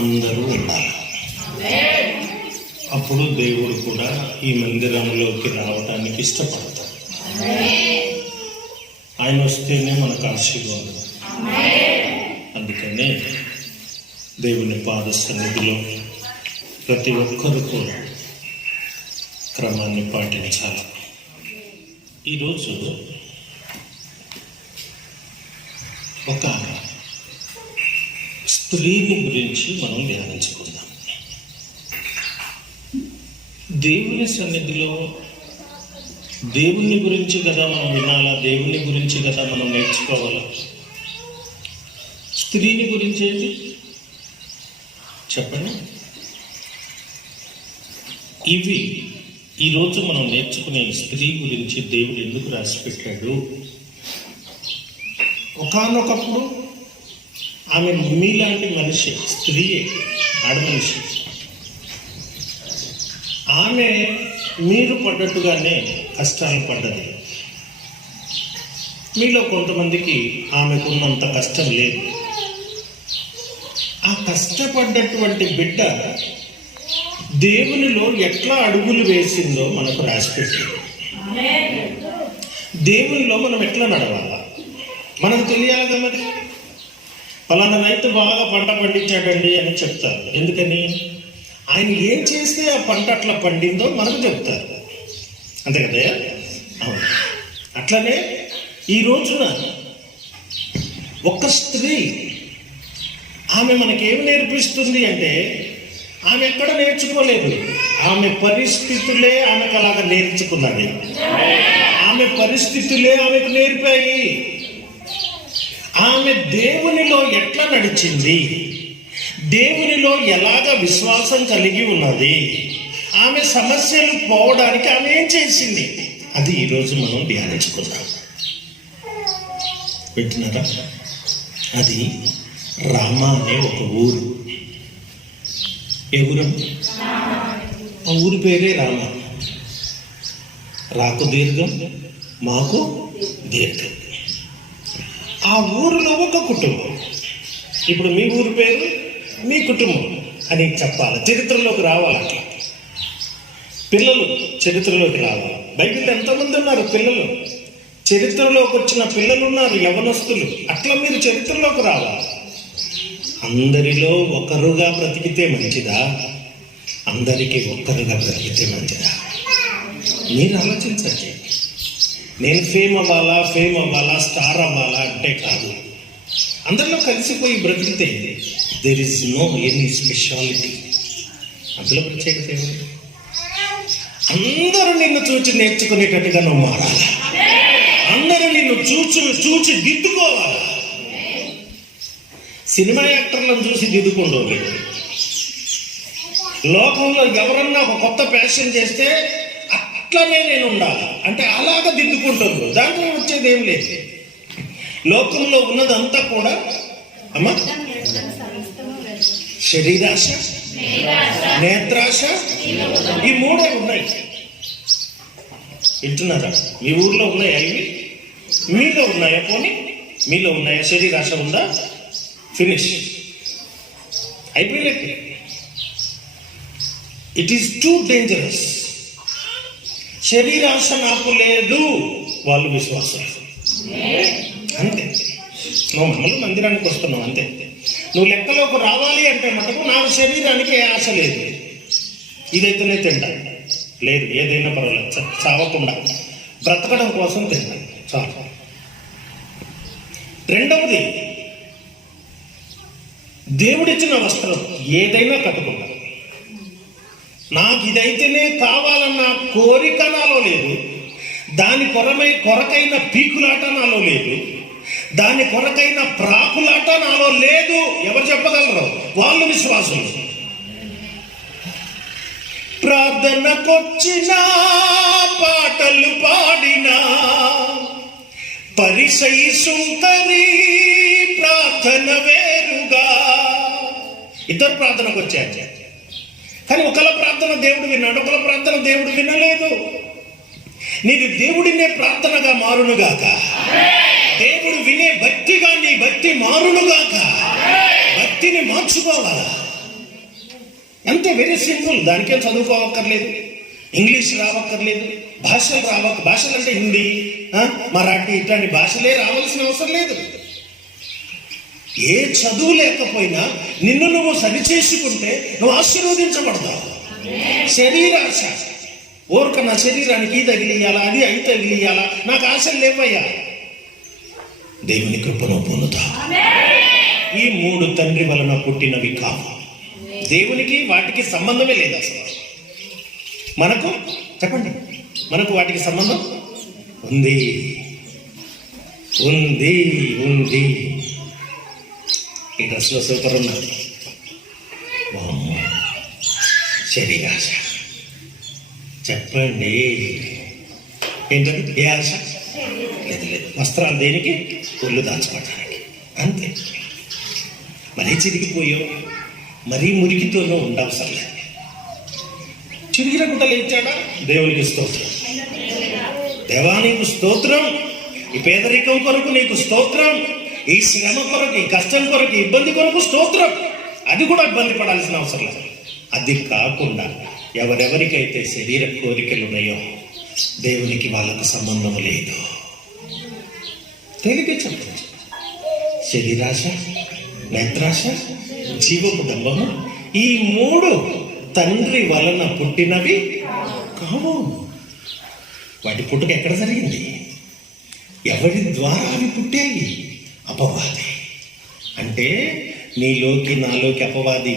అందరూ ఉండాలి. అప్పుడు దేవుడు కూడా ఈ మందిరంలోకి రావడానికి ఇష్టపడతాడు. ఆయన వస్తేనే మనకు ఆశీర్వాదం. అందుకనే దేవుని పాద సన్నిధిలో ప్రతి ఒక్కరు కూడా క్రమాన్ని పాటించాలి. ఈరోజు ఒక స్త్రీని గురించి మనం ధ్యానించుకుందాం. దేవుని సన్నిధిలో దేవుని గురించి కదా మనం వినాలా, దేవుని గురించి కదా మనం నేర్చుకోవాలా. స్త్రీని గురించి ఏంటి చెప్పండి. ఇవి ఈరోజు మనం నేర్చుకునే స్త్రీ గురించి దేవుడు ఎందుకు రాసి పెట్టాడు? ఒకానొకప్పుడు ఆమె మీలాంటి మనిషి, స్త్రీయే, ఆడమనిషి. ఆమె మీరు పడ్డట్టుగానే కష్టాలు పడ్డది. మీలో కొంతమందికి ఆమెకున్నంత కష్టం లేదు. ఆ కష్టపడ్డటువంటి బిడ్డ దేవునిలో ఎట్లా అడుగులు వేసిందో మనకు రాసిపెట్టింది. దేవునిలో మనం ఎట్లా నడవాలా మనకు తెలియాలి కదా. మరి ఫలానా రైతు బాగా పంట పండించాడండి అని చెప్తారు. ఎందుకని? ఆయన ఏం చేస్తే ఆ పంట అట్లా పండిందో మనకు చెప్తారు. అంతే కదా? అవును. అట్లనే ఈ రోజున ఒక స్త్రీ ఆమె మనకేం నేర్పిస్తుంది అంటే, ఆమె ఎక్కడ నేర్చుకోలేదు. ఆమె పరిస్థితులే ఆమెకు అలాగ నేర్చుకున్నది. ఆమె పరిస్థితులే ఆమెకు నేర్పాయి. ఆమె దేవునిలో ఎట్లా నడిచింది, దేవునిలో ఎలాగ విశ్వాసం కలిగి ఉన్నది, ఆమె సమస్యలు పోవడానికి ఆమె ఏం చేసింది, అది ఈరోజు మనం ధ్యానించుకుందాం. వింటున్నారా? అది రామా అనే ఒక ఊరు. ఏ ఊరు? ఆ ఊరి పేరే రామ. రాకు దీర్ఘం, మాకు దీర్ఘం. ఆ ఊరిలో ఒక కుటుంబం. ఇప్పుడు మీ ఊరి పేరు మీ కుటుంబం అని చెప్పాలి, చరిత్రలోకి రావాలి. అట్లా పిల్లలు చరిత్రలోకి రావాలి. బైబిల్లో ఎంతమంది ఉన్నారు పిల్లలు, చరిత్రలోకి వచ్చిన పిల్లలు ఉన్నారు, యవనస్తులు. అట్లా మీరు చరిత్రలోకి రావాలి. అందరిలో ఒకరుగా బ్రతికితే మంచిదా, అందరికీ ఒక్కరుగా బ్రతికితే మంచిదా? మీరు ఆలోచించండి. నేను ఫేమ్ అవ్వాలా, స్టార్ అవ్వాలా అంటే కాదు. అందరిలో కలిసిపోయి బ్రతికితే there is no any speciality. అందులో ప్రత్యేకత ఏమిటి? అందరూ నిన్ను చూచి నేర్చుకునేటట్టుగా నువ్వు మారాలి. అందరూ నిన్ను చూచి దిద్దుకోవాలి. సినిమా యాక్టర్లను చూసి దిద్దుకుంటూ లోకంలో ఎవరన్నా ఒక కొత్త ప్యాషన్ చేస్తే అట్లనే నేను ఉండాలి అంటే అలాగ దిద్దుకుంటుంది. దాంట్లో వచ్చేది ఏం లేదు. లోకంలో ఉన్నదంతా కూడా అమ్మా శరీరాశ, నేత్రాశ, ఈ మూడే ఉన్నాయి. వింటున్నారా? మీ ఊర్లో ఉన్నాయా ఇవి? మీలో ఉన్నాయా? పోనీ మీలో ఉన్నాయా? శరీరాశ ఉందా? ఫినిష్ అయిపోయినట్టు. It is too dangerous. శరీరాశ నాకు లేదు, వాళ్ళు విశ్వాసం అంతే. నువ్వు మామూలు మందిరానికి వస్తున్నావు అంతే. నువ్వు లెక్కలోకి రావాలి అంటే మటుకు నాకు శరీరానికి ఏ ఆశ లేదు, ఇదైతేనే తింటాను, లేదు ఏదైనా పర్వాలేదు, చావకుండా బ్రతకడం కోసం తింటాను చాలు. రెండవది, దేవుడిచ్చిన వస్త్రం ఏదైనా కట్టుకుంటాను. నాకు ఇదైతేనే కావాలన్న కోరిక నాలో లేదు, దాని కొరకైన పీకులాట నాలో లేదు, దాని కొరకైన ప్రాకులాట నాలో లేదు. ఎవరు చెప్పగలరు? వాళ్ళు విశ్వాసులు. ప్రార్థనకొచ్చినా పాటలు పాడినా పరిసై సుంకరి ప్రార్థన వేరుగా. ఇద్దరు ప్రార్థనకు వచ్చారు, కానీ ఒకళ్ళ ప్రార్థన దేవుడు విన్నాడు, ఒకళ్ళ ప్రార్థన దేవుడు వినలేదు. నీది దేవుడినే ప్రార్థనగా మారునుగాక, దేవుడు వినే భక్తిగా నీ భక్తి మారునుగాక. భక్తిని మార్చుకోవాలా? అంతే, వెరీ సింపుల్. దానికేం చదువుకోవక్కర్లేదు, ఇంగ్లీష్ రావక్కర్లేదు, భాషలు అంటే హిందీ, మరాఠీ ఇట్లాంటి భాషలే రావాల్సిన అవసరం లేదు. ఏ చదువు లేకపోయినా నిన్ను నువ్వు సరిచేసుకుంటే నువ్వు ఆశీర్వదించబడతావు. శరీరాశ, ఓర్క నా శరీరానికి తగిలియాలా, అది అయి తగిలియాలా, నాకు ఆశలు లేవయ్యా. దేవుని కృపను పొందుతా. ఈ 3 తండ్రి వలన పుట్టినవి కావు. దేవునికి వాటికి సంబంధమే లేదు అసలు. మనకు చెప్పండి, మనకు వాటికి సంబంధం ఉంది. ఉంది ఉంది ఈ డ్రెస్లో సూపర్ ఉన్నది. శరీరాశ. చెప్పండి ఏంటది? ఏ ఆశ? లేదు లేదు. వస్త్రాలు దేనికి? ఒళ్ళు దాచుకోవడానికి, అంతే. మరీ చిరిగిపోయావు, మరీ మురికితోనూ ఉండవసరం లేదు. చిరిగిన గుట్టలు ఇచ్చాడా? దేవునికి స్తోత్రం. దేవా నీకు స్తోత్రం. ఈ పేదరికం కొరకు నీకు స్తోత్రం. ఈ శ్రమ కొరకు, ఈ కష్టం కొరకు, ఈ ఇబ్బంది కొరకు స్తోత్రం. అది కూడా ఇబ్బంది పడాల్సిన అవసరం లేదు. అది కాకుండా ఎవరెవరికైతే శరీర కోరికలు ఉన్నాయో దేవునికి వాళ్ళకు సంబంధం లేదు. తేలికే చెప్పచ్చు. శరీరాశ, నేత్రాశ, జీవపు డంబము, ఈ 3 తండ్రి వలన పుట్టినవి కావు. వాటి పుట్టుక ఎక్కడ జరిగింది? ఎవరి ద్వారా అవి పుట్టాయి? అపవాది. అంటే నీలోకి నాలోకి అపవాది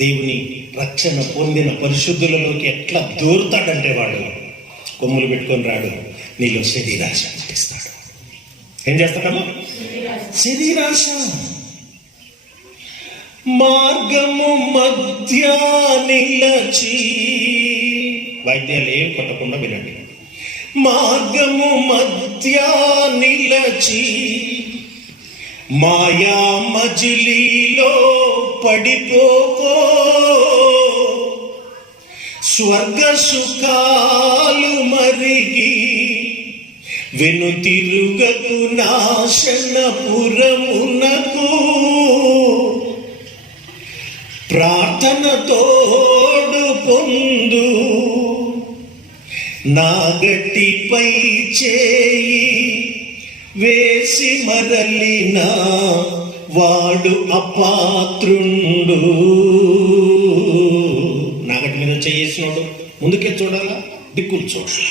దేవుని రక్షణ పొందిన పరిశుద్ధులలోకి ఎట్లా దూరుతాడంటే వాడు కొమ్ములు పెట్టుకొని రాడు, నీలో శరీరాశ పుట్టిస్తాడు. ఏం చేస్తాడమ్మా? శరీరాశ. మార్గము మధ్య నిలచి, వాయిద్యాలు ఏం కొట్టకుండా వినండి. మార్గము మధ్య నిలచి మాయా మజిలీలో పడిపోకో, స్వర్గ సుఖాలు మరిగి వెనుతిరుగకు నాశనపురమునకు. ప్రార్థన తోడు పొందు, నా గట్టిపై చేయి వేసి మరలిన వాడు అపాత్రుండు. నాగటి మీద చేసినోడు ముందుకే చూడాలా, దిక్కులు చూడాలా.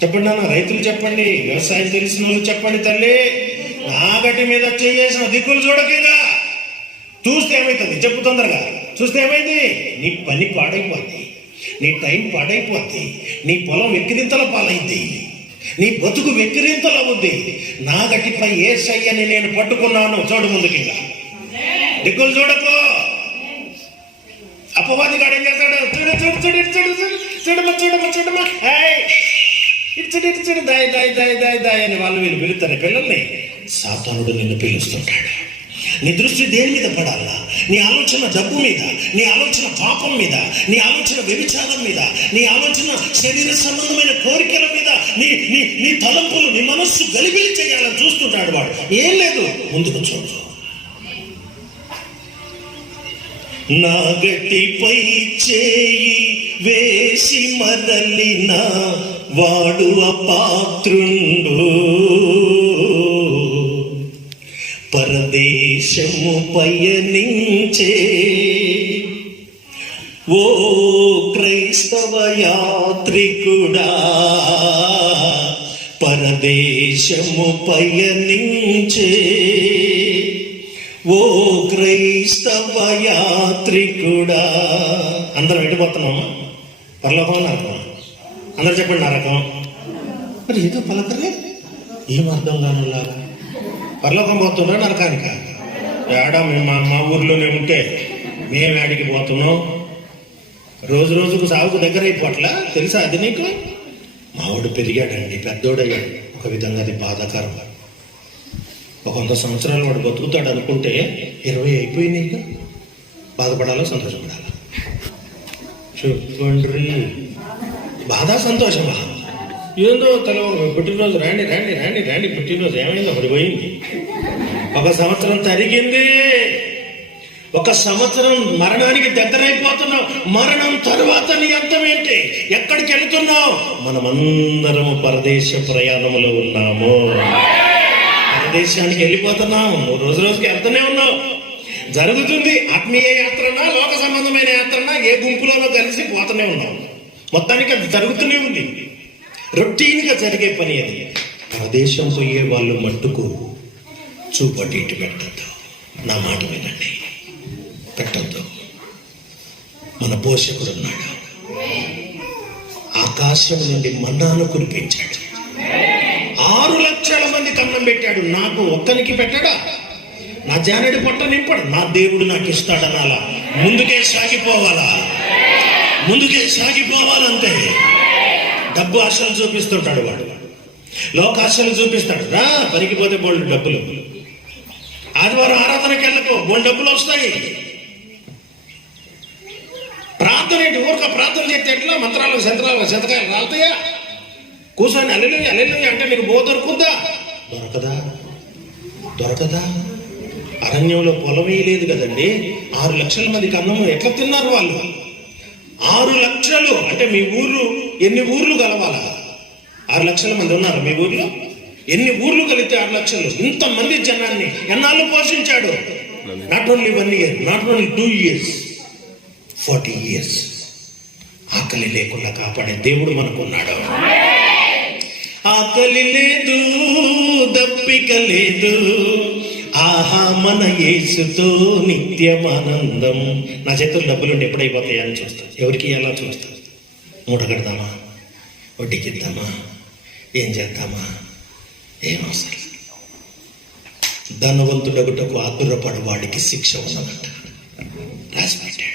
చెప్పండి నాన్న, రైతులు చెప్పండి, వ్యవసాయం తెలిసిన వాళ్ళు చెప్పండి. తల్లి, నాగటి మీద చేసిన దిక్కులు చూడకేదా. చూస్తే ఏమవుతుంది? చెప్పు తొందరగా. చూస్తే ఏమైంది? నీ పని పాడైపోద్ది, నీ టైం పాడైపోద్ది, నీ పొలం వెక్కిరింతల పాలైద్ది, నీ బతుకు వెక్కిరింతలు అవుద్ది. నాగటిపై యేసయ్యని నేను పట్టుకున్నాను. చూడు ముందుకిగా, దిక్కులు చూడకు. అపవాది గాడు ఏం చేస్తాడు? చూడు చూడు చూడు చూడు చూడమా చూడమా చూడమా, ఇటు ఇటు దాయ్ దాయ్ దాయ్ దాయ్ దాయ్ అని వాళ్ళు వీళ్ళు పిలుస్తారు పిల్లల్ని. సాతానుడు నిన్ను పిలుస్తుంటాడు. నీ దృష్టి దేని మీద పడాలా? నీ ఆలోచన డబ్బు మీద, నీ ఆలోచన పాపం మీద, నీ ఆలోచన వ్యభిచారం మీద, నీ ఆలోచన శరీర సంబంధమైన కోరికల మీద, నీ నీ నీ తలంపులు, నీ మనస్సు గలిబిలి చేయాలని చూస్తుంటాడు వాడు. ఏం లేదు, ముందుకు చూడు. నా గట్టిపై చేయి వేసి మరలిన వాడు అపాత్రుండు. పరదేశము పయనించే ఓ క్రైస్తవ యాత్రికుడా, పరదేశము పయనించే ఓ క్రైస్తవ యాత్రికుడా. అందరం వెళ్ళిపోతున్నామా? పరలోకం నరకం? అందరు చెప్పండి నరకం. మరి ఏదో పలకలే, ఏం అర్థం కానులాగా. పరలోకం పోతున్నా నరకానిక? ఏడా మేము మా ఊర్లోనే ఉంటే మేము ఏడికి పోతున్నాం? రోజు రోజుకు సాగుకు దగ్గర అయిపోట్లా, తెలుసా అది నీకు? మావాడు పెరిగాడండి, పెద్దోడయ్యాడు. ఒక విధంగా అది బాధాకరం. ఒక 100 సంవత్సరాలు వాడు బతుకుతాడు అనుకుంటే 20 అయిపోయినాయిగా. బాధపడాలో సంతోషపడాలా? చెప్పండి, బాధ సంతోషమా? ఏందో తల పుట్టినరోజు రాండి రాండి రాండి రాండి, పుట్టినరోజు ఏమైందో మరి పోయింది. 1 సంవత్సరం తరిగింది. 1 సంవత్సరం మరణానికి దగ్గరైపోతున్నావు. మరణం తరువాత నీ అంతం ఏంటి? ఎక్కడికి వెళుతున్నావు? మనమందరము పరదేశ ప్రయాణంలో ఉన్నాము. పరదేశానికి వెళ్ళిపోతున్నాము. రోజు రోజుకి వెళ్తూనే ఉన్నావు. జరుగుతుంది. ఆత్మీయ యాత్రనా, లోక సంబంధమైన యాత్రనా, ఏ గుంపులలో కలిసి పోతూనే ఉన్నాం. మొత్తానికి అది జరుగుతూనే ఉంది. రొటీన్గా జరిగే పని అది. పరదేశం పోయే వాళ్ళు మట్టుకు చూపటి ఇటు పెట్టద్దు. నా మాట వినండి, పెట్టద్దు. మన పోషకుడు ఉన్నాడు. ఆకాశం నుండి మన్నాను కురిపించాడు. 6 లక్షల మందికి అన్నం పెట్టాడు. నాకు ఒక్కనికి పెట్టడా? నా జానడి పొట్ట నింపడు. నా దేవుడు నాకు ఇస్తాడనాలా? ముందుకే సాగిపోవాలా? ముందుకే సాగిపోవాలంతే. డబ్బు ఆశలు చూపిస్తుంటాడు వాడు. లోకాశలు చూపిస్తాడు. రా పనికిపోతే బోల్డ్ డబ్బులు. ఆదివారం ఆరాధనకి వెళ్ళకు, బోల్డ్ డబ్బులు వస్తాయి. ప్రార్థన ఏంటి? ఊరిక ప్రార్థన చేస్తే ఎట్లా? మంత్రాలకు శతకాలు రాలుతాయా? కూర్చొని అల్లెలుయ్య అల్లెలుయ్య అంటే నీకు బో దొరుకుద్దా? దొరకదా? అరణ్యంలో పొలమే లేదు కదండి. 6 లక్షల మందికి అన్నము ఎట్లా తిన్నారు వాళ్ళు? 6 లక్షలు అంటే మీ ఊర్లు ఎన్ని ఊర్లు కలవాలా? 6 లక్షల మంది ఉన్నారు మీ ఊర్లో. ఎన్ని ఊర్లు కలిగితే 6 లక్షలు? ఇంతమంది జనాన్ని ఎన్నాళ్ళు పోషించాడు? Not only 1 year, not only 2 years, 40 years. ఆకలి లేకుండా కాపాడే దేవుడు మనకున్నాడు. ఆకలి లేదు, దప్పిక లేదు, ఆహా మన యేసుతో నిత్యమానందం. నా చేతులు డబ్బులుండి ఎప్పుడైపోతాయా అని చూస్తాను. ఎవరికి ఎలా చూస్తాను? మూట కడదామా? వడ్డీకిద్దామా? ఏం చేద్దామా? ఏం అవసరం. ధనవంతుడగుటకు ఆతురపడు వాడికి శిక్ష ఉన్నదట రాసిపెట్టాడు.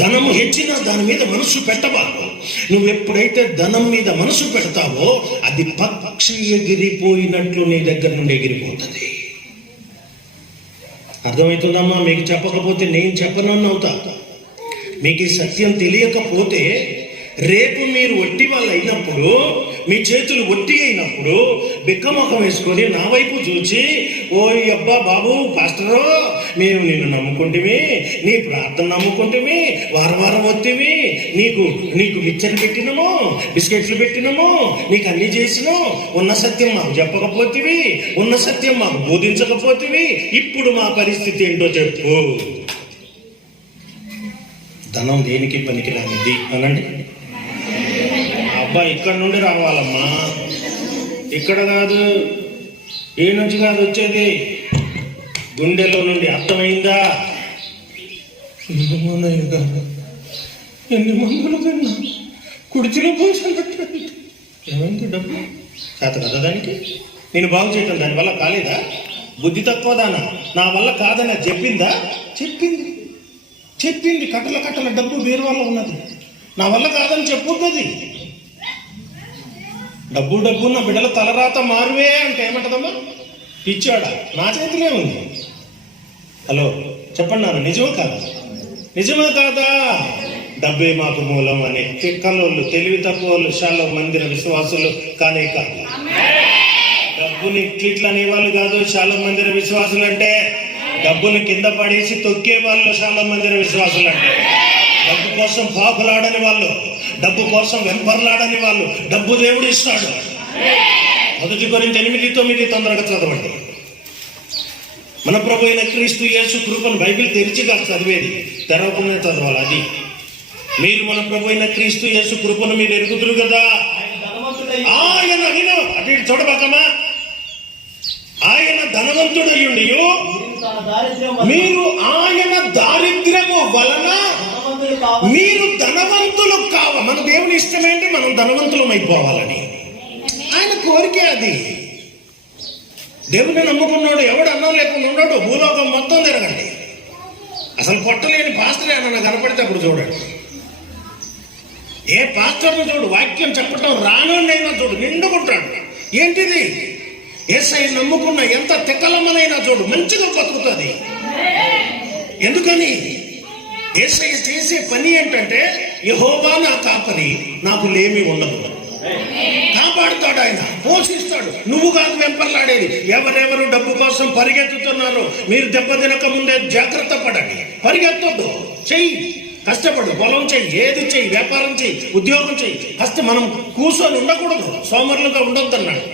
ధనము హెచ్చినా దాని మీద మనసు పెట్టబాకు. నువ్వు ఎప్పుడైతే ధనం మీద మనసు పెడతావో అది పక్షి ఎగిరిపోయినట్లు నీ దగ్గర నుండి ఎగిరిపోతుంది. అర్థమవుతుందమ్మా? మీకు చెప్పకపోతే నేను చెప్పనని అవుతా. మీకు ఈ సత్యం తెలియకపోతే రేపు మీరు ఒట్టి వాళ్ళు అయినప్పుడు, మీ చేతులు ఒట్టి అయినప్పుడు బిక్కమొఖం వేసుకొని నా వైపు చూచి, ఓ అబ్బా బాబు పాస్టరు, మేము నిన్ను నమ్ముకుంటేమి, నీ ప్రార్థన నమ్ముకుంటేమి, వారం వస్తేవి, నీకు మిక్చర్ పెట్టినము, బిస్కెట్లు పెట్టినము, నీకు అన్ని చేసినాం, ఉన్న సత్యం మాకు చెప్పకపోతేవి, ఉన్న సత్యం మాకు బోధించకపోతేవి, ఇప్పుడు మా పరిస్థితి ఏంటో చెప్పు. ధనం దేనికి పనికిరానిది అనండి. అబ్బా ఇక్కడ నుండి రావాలమ్మా, ఇక్కడ కాదు, ఈ నుంచి కాదు వచ్చేది, గుండెలో నుండి. అర్థమైందా? ఎన్ని మందులు తిన్నా కుడిచిలో పోసినట్టు. ఏమైంది? డబ్బు చేత కదా దానికి? నేను బాగు చేయటం దానివల్ల కాలేదా? బుద్ధి తక్కువదానా? నా వల్ల కాదని చెప్పిందా? చెప్పింది. కట్టల డబ్బు వేరు వల్ల ఉన్నది. నా వల్ల కాదని చెప్పుతుంది. డబ్బు నా బిడ్డల తలరాత మారువే అంటే ఏమంటదమ్మా? పిచ్చాడా? నా చేతిలో ఉంది. హలో చెప్పండి నాన్న, నిజమే కాదా? డబ్బే మాకు మూలం అని తిక్కలోళ్ళు, తెలివి తక్కువ వాళ్ళు, శాలో మందిర విశ్వాసులు కానే కాదు. డబ్బుని ఇట్లని వాళ్ళు కాదు శాలో మందిర విశ్వాసులు అంటే. డబ్బుని కింద పడేసి తొక్కే వాళ్ళు శాలో మందిర విశ్వాసులు అంటే. డబ్బు కోసం పాపులాడని వాళ్ళు, డబ్బు కోసం వెంపర్లాడని వాళ్ళు. డబ్బు దేవుడు ఇస్తాడు. 1 కొరింథీయులు 8:9 తొందరగా చదవండి. మన ప్రభు అయిన క్రీస్తు యేసు కృపను బైబిల్ తెరిచి కాదు చదివేది, తెరవకుండా చదవాలి. అది మీరు మన ప్రభు అయిన క్రీస్తు యేసు కృపను మీరు ఎరుగుదురు కదా. ఆయన విను, అటు చూడబాకమా. ఆయన ధనవంతుడయ్యుండి మీరు ఆయన దారిద్ర్యము వలన మీరు ధనవంతులు కావ. మన దేవుని ఇష్టమేంటి? మనం ధనవంతులం అయిపోవాలని ఆయన కోరికే అది. దేవుని నమ్ముకున్నాడు ఎవడు అన్నం లేకుండా ఉన్నాడు. భూలోకం మొత్తం తిరగండి. అసలు పొట్టలేని పాస్టర్ ఏమన్నా కనపడితే అప్పుడు చూడండి. ఏ పాస్టర్ను చూడు, వాక్యం చెప్పటం రానుండైనా చూడు, నిండుకుంటాడు. ఏంటిది? యేసయ్య నమ్ముకున్న ఎంత తిక్కలమ్మనైనా చూడు, మంచిగా బతుకుతుంది. ఎందుకని? యేసయ్య చేసే పని ఏంటంటే, యెహోవా నా కాపరి, నాకు లేమి ఉండదు. కాపాడుతాడు, ఆయన పోషిస్తాడు. నువ్వు కాదు వెంపర్లాడేది. ఎవరెవరు డబ్బు కోసం పరిగెత్తుతున్నారో మీరు దెబ్బతినక ముందే జాగ్రత్త పడండి. పరిగెత్తొద్దు, చెయ్యి, కష్టపడు, పొలం చెయ్యి, ఏది చెయ్యి, వ్యాపారం చెయ్యి, ఉద్యోగం చెయ్యి. మనం కూర్చొని ఉండకూడదు, సోమరులుగా ఉండొద్దు అన్నాడు.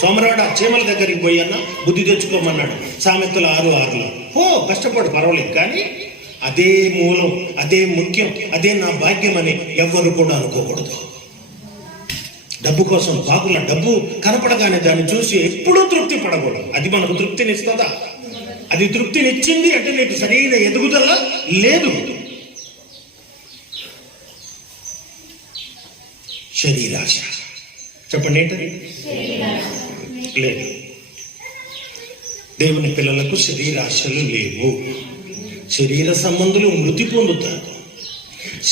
సోమరాడు చీమల దగ్గరికి పోయి అన్న బుద్ధి తెచ్చుకోమన్నాడు, సామెతలు 6:6లో. కష్టపడు, పర్వాలేదు, కానీ అదే మూలం, అదే ముఖ్యం, అదే నా భాగ్యం అని ఎవ్వరు కూడా అనుకోకూడదు. డబ్బు కోసం బాగుల డబ్బు కనపడగానే దాన్ని చూసి ఎప్పుడూ తృప్తి పడకూడదు. అది మనకు తృప్తినిస్తుందా? అది తృప్తినిచ్చింది అంటే నీకు సరైన ఎదుగుదల లేదు. శరీరాశ చెప్పండి, ఏంటది? లేదు. దేవుని పిల్లలకు శరీరాశలు లేవు. శరీర సంబంధులు మృతి పొందుతారు.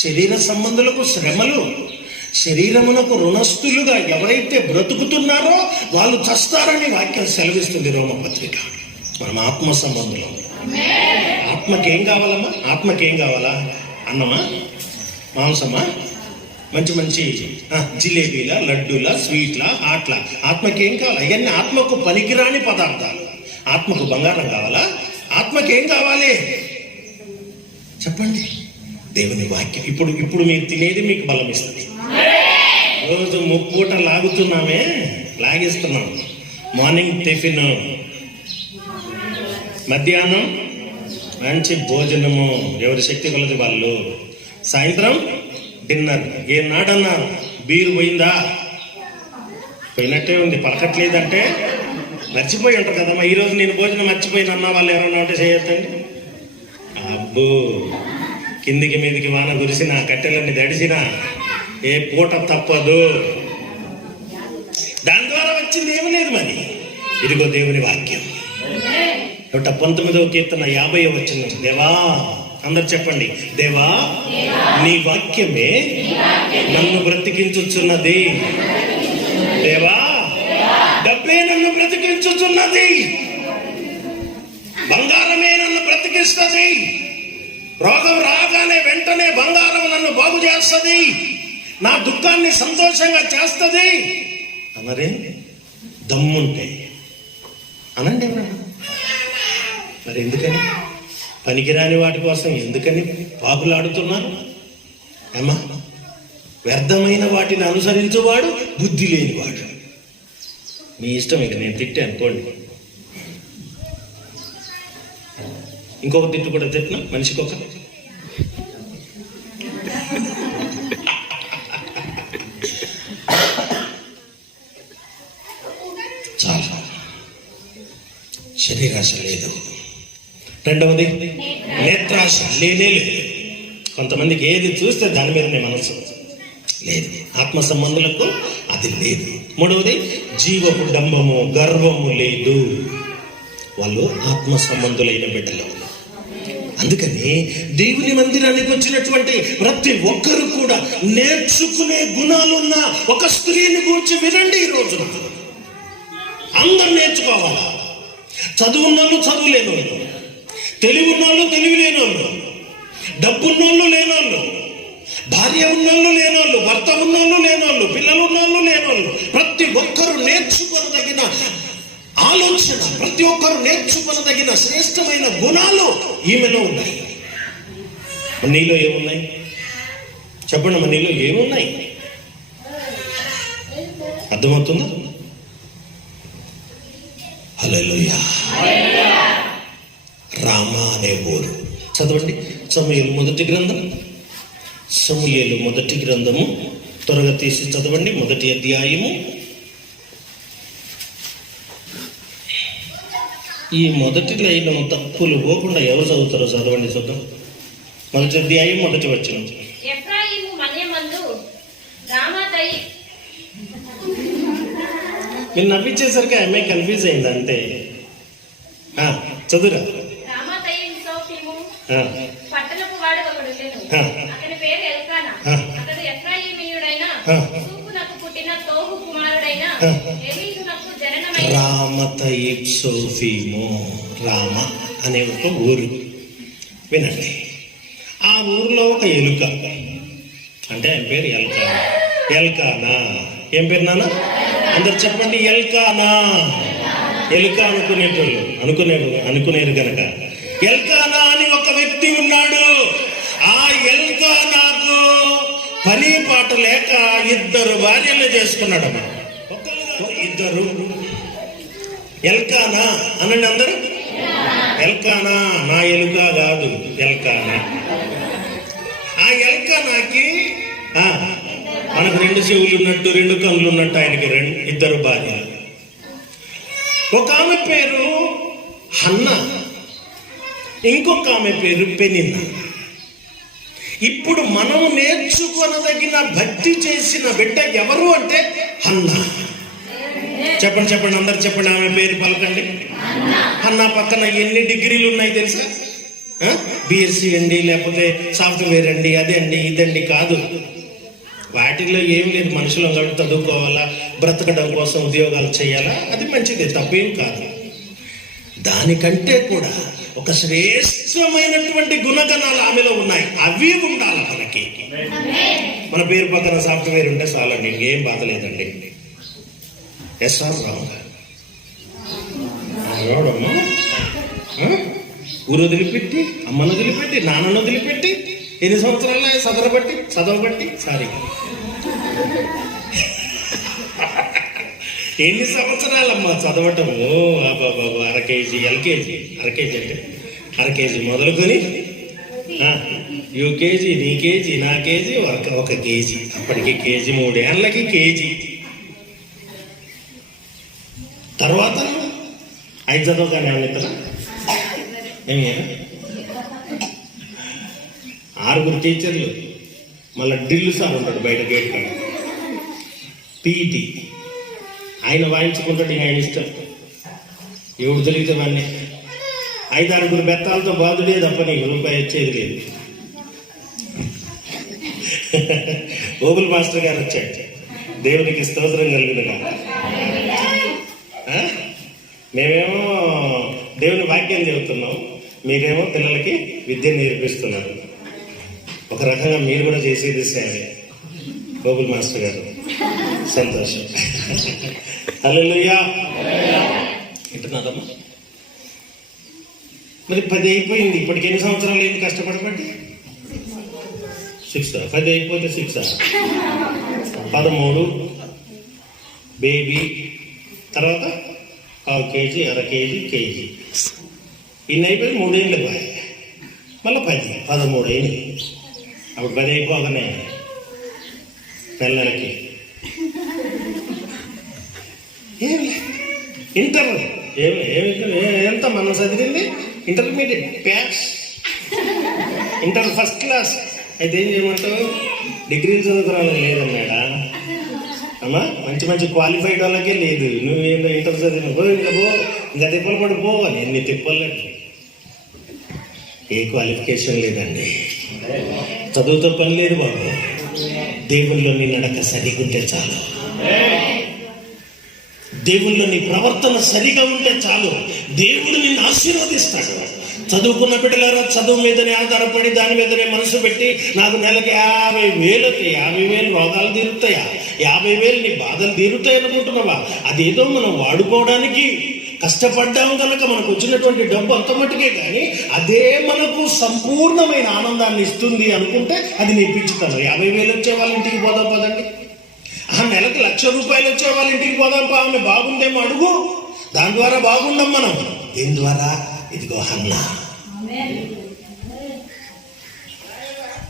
శరీర సంబంధులకు శ్రమలు. శరీరమునకు రుణస్థులుగా ఎవరైతే బ్రతుకుతున్నారో వాళ్ళు చస్తారని వాక్యం సెలవిస్తుంది రోమపత్రిక. మనం ఆత్మ సంబంధులు. ఆత్మకేం కావాలమ్మా? ఆత్మకేం కావాలా? అన్నమా, మాంసమా, మంచి మంచి జిలేబీల, లడ్డూల, స్వీట్ల, ఆట్ల? ఆత్మకేం కావాలి? అవన్నీ ఆత్మకు పనికిరాని పదార్థాలు. ఆత్మకు బంగారం కావాలా? ఆత్మకేం కావాలి చెప్పండి? దేవుని వాక్యం. ఇప్పుడు మీరు తినేది మీకు బలం ఇస్తుంది. రోజు 3 పూట లాగుతున్నామే, లాగిస్తున్నాం. మార్నింగ్ టిఫిన్, మధ్యాహ్నం మంచి భోజనము, ఎవరి శక్తి కొలది వాళ్ళు. సాయంత్రం డిన్నర్. ఏనాడన్నా బీరు పోయిందా? పోయినట్టే ఉంది. పలకట్లేదంటే మర్చిపోయి ఉంటారు కదమ్మా. ఈరోజు నేను భోజనం మర్చిపోయినన్నా వాళ్ళు ఎవరన్నా ఉంటే చేయొద్దండి. అబ్బో, కిందికి మీదికి వాన కురిసినా, కట్టెలన్నీ దడిసినా ఏ పూట తప్పదు. దాని ద్వారా వచ్చింది ఏమి లేదు. మరి ఇదిగో దేవుని వాక్యం. 19వ కీర్తన 50వ వచనం. దేవా, అందరు చెప్పండి, దేవా నీ వాక్యమే నన్ను బ్రతికించుచున్నది. దేవా, డబ్బే నన్ను బ్రతికించుచున్నది. బంగారమే నన్ను బ్రతికిస్తుంది. రోగం రాగానే వెంటనే బంగారం నన్ను బాగు చేస్తుంది, నా దుఃఖాన్ని సంతోషంగా చేస్తుంది అన్నరే. దమ్ముంటే అనండి ఎవరన్నా. మరి ఎందుకని పనికిరాని వాటి కోసం ఎందుకని పాకులాడుతున్నారు? ఏమా, వ్యర్థమైన వాటిని అనుసరించేవాడు బుద్ధి లేనివాడు. మీ ఇష్టం, ఇక నేను తిట్టే అనుకోండి. ఇంకొక తిట్టు కూడా తిట్టినా మనిషికి ఒక. చాలా శరీరాశ లేదు. రెండవది నేత్రాశ లేనే లేదు. కొంతమందికి ఏది చూస్తే దాని మీదనే మనసు లేదు. ఆత్మ సంబంధులకు అది లేదు. మూడవది జీవపు డంబము, గర్వము లేదు. వాళ్ళు ఆత్మ సంబంధులైన బిడ్డలు. అందుకని దేవుని మందిరానికి వచ్చినటువంటి ప్రతి ఒక్కరు కూడా నేర్చుకునే గుణాలున్న ఒక స్త్రీని గురించి వినండి. ఈ రోజున అందరూ నేర్చుకోవాలా. చదువున్నోళ్ళు, చదువు లేనోళ్ళు, తెలివి ఉన్నోళ్ళు, తెలివి లేనోళ్ళు, డబ్బున్నోళ్ళు, లేనోళ్ళు, భార్య ఉన్నోళ్ళు, లేనోళ్ళు, భర్త ఉన్నోళ్ళు, లేనోళ్ళు, పిల్లలు ఉన్నోళ్ళు, లేనోళ్ళు, ప్రతి ఒక్కరు నేర్చుకోదగిన ఆలోచన, ప్రతి ఒక్కరు నేర్చుకోదగిన శ్రేష్టమైన గుణాలు ఈమెలో ఉన్నాయి. నీలో ఏమున్నాయి చెప్పండి? మన నీలో ఏమున్నాయి? అర్థమవుతుందా? హల్లెలూయా. రామ అనే ఊరు. చదవండి సమూయేలు మొదటి గ్రంథం. సమూయేలు మొదటి గ్రంథము త్వరగా తీసి చదవండి. 1వ అధ్యాయము. ఈ మొదటి లైన్ తప్పులు పోకుండా ఎవరు చదువుతారో చదవండి, చూద్దాం. 1వ అధ్యాయం 1వ వచనం. మీరు నవ్వించేసరికి ఆమె కన్ఫ్యూజ్ అయింది అంతే. చదువురా. రామతయిప్సోఫీము. రామ అనే ఒక ఊరు. వినండి. ఆ ఊరిలో ఒక ఎలుక, అంటే ఆయన పేరు ఎల్కానా. ఏం పేరు నాన్న? అందరు చెప్పండి. ఎల్కానా. ఎలుకా అనుకునేరు గనక ఎల్కానా అని ఒక వ్యక్తి ఉన్నాడు. ఆ ఎల్కానాకు పని పాట లేక 2 భార్యలు చేసుకున్నాడమ్మా. ఇద్దరు. ఎల్కానా అనండి అందరూ. ఎల్కానా, నా ఎలుక కాదు, ఎల్కానా. ఆ ఎల్కానాకి మనకు 2 చెవులు ఉన్నట్టు 2 కళ్ళు ఉన్నట్టు ఆయనకి 2 భార్యలు. ఒక ఆమె పేరు హన్నా, ఇంకొక ఆమె పేరు పెనిన్నా. ఇప్పుడు మనం నేర్చుకొనదగిన భక్తి చేసిన బిడ్డ ఎవరు అంటే హన్నా. చెప్పండి అందరు చెప్పండి. ఆమె పేరు పలకండి. హన్నా పక్కన ఎన్ని డిగ్రీలు ఉన్నాయి తెలుసా? బిఎస్సి అండి, లేకపోతే సాఫ్ట్వేర్ అండి, అదే అండి, ఇదండి కాదు. వాటిల్లో ఏం లేదు. మనుషులు కాబట్టి చదువుకోవాలా, బ్రతకడం కోసం ఉద్యోగాలు చేయాలా, అది మంచిది, తప్పేం కాదు. దానికంటే కూడా ఒక శ్రేష్టమైనటువంటి గుణగణాలు ఆమెలో ఉన్నాయి. అవి ఉండాలి మనకి. మన పేరు పక్కన సాఫ్ట్వేర్ ఉంటే చాలండి, ఇంకేం బాధ లేదండి. ఎస్ఆర్ రావు రావడమ్మా. ఊరు వదిలిపెట్టి, అమ్మను వదిలిపెట్టి, నాన్నను వదిలిపెట్టి ఎన్ని సంవత్సరాలు చదవబట్టి సారీ ఎన్ని సంవత్సరాలమ్మా చదవటము. అరకేజీ ఎల్కేజీ, అరకేజీ మొదలుకొని యూకేజీ, నీ కేజీ, నా కేజీ, ఒక కేజీ. అప్పటికి కేజీ 3 ఏళ్ళకి కేజీ. తర్వాత 5 చదవగానే ఏమన్నా 6 టీచర్లు, మళ్ళీ డ్రిల్ సార్ ఉంటాడు బయట గేట్ కాడ, పీఈటీ ఆయన వాయించుకుంటాడు. ఆయన ఇష్టం, ఎవడు తెలిగితే వాడిని. 5-6 బెత్తాలతో బాధుడే తప్ప నీకు రూపాయి వచ్చేది లేదు. ఓబుల్ మాస్టర్ గారు వచ్చాడు. దేవునికి స్తోత్రం కలుగునుగా. మేమేమో దేవుని వాక్యం చెబుతున్నాం, మీరేమో పిల్లలకి విద్య నేర్పిస్తున్నారు. ఒక రకంగా మీరు కూడా చేసేది సేవ. గోకుల్ మాస్టర్ గారు సంతోషం. హల్లెలూయా. వింటున్నారమ్మా? మరి 10 అయిపోయింది. ఇప్పటికి ఎన్ని సంవత్సరాలు ఏంటి కష్టపడబట్టి? 6. 10 అయిపోతే 6, 13 బేబీ, తర్వాత 1/2 కేజీ, అర కేజీ, కేజీ. ఇన్ని అయిపోయి 3 ఏళ్ళు పోయాయి. మళ్ళీ 10, 13 అయింది. అప్పుడు 10 అయిపోగానే నెలకి ఇంటర్. ఎంత మనం చదివింది? Intermediate pass, inter first class. అయితే ఏం చేయమంటావు? డిగ్రీలు చదువుకోవాలి లేదన్నాడా అమ్మా? మంచి క్వాలిఫైడ్ వాళ్ళకే లేదు. నువ్వేందో ఇంటర్ చదివిన ఇంకా తిప్పలు పడిపో అని. ఎన్ని తిప్పలండి. ఏ క్వాలిఫికేషన్ లేదండి. చదువుతో పని లేదు బాబు. దేవుల్లో నీ నడక సరిగుంటే చాలు. దేవుల్లో నీ ప్రవర్తన సరిగా ఉంటే చాలు. దేవుడు నిన్ను ఆశీర్వదిస్తాడు. చదువుకున్న బిడ్డలారా, చదువు మీదనే ఆధారపడి దాని మీదనే మనసు పెట్టి నాకు నెలకి 50,000 50,000 రోగాలు తీరుతాయా, 50,000 నీ బాధలు తీరుతాయి అనుకుంటున్నావా? అదేదో మనం వాడుకోవడానికి కష్టపడ్డాం కనుక మనకు వచ్చినటువంటి డబ్బు అంత మట్టుకే, కానీ అదే మనకు సంపూర్ణమైన ఆనందాన్ని ఇస్తుంది అనుకుంటే అది నీ పిచ్చితనం. 50,000 వచ్చే వాళ్ళ ఇంటికి పోదాం పదండి. ఆ నెలకు 1,00,000 రూపాయలు వచ్చే వాళ్ళ ఇంటికి పోదాం పా. ఆమె బాగుందేమో అడుగు. దాని ద్వారా బాగుండం మనం. దీని ద్వారా ఇదిగో హన్నా.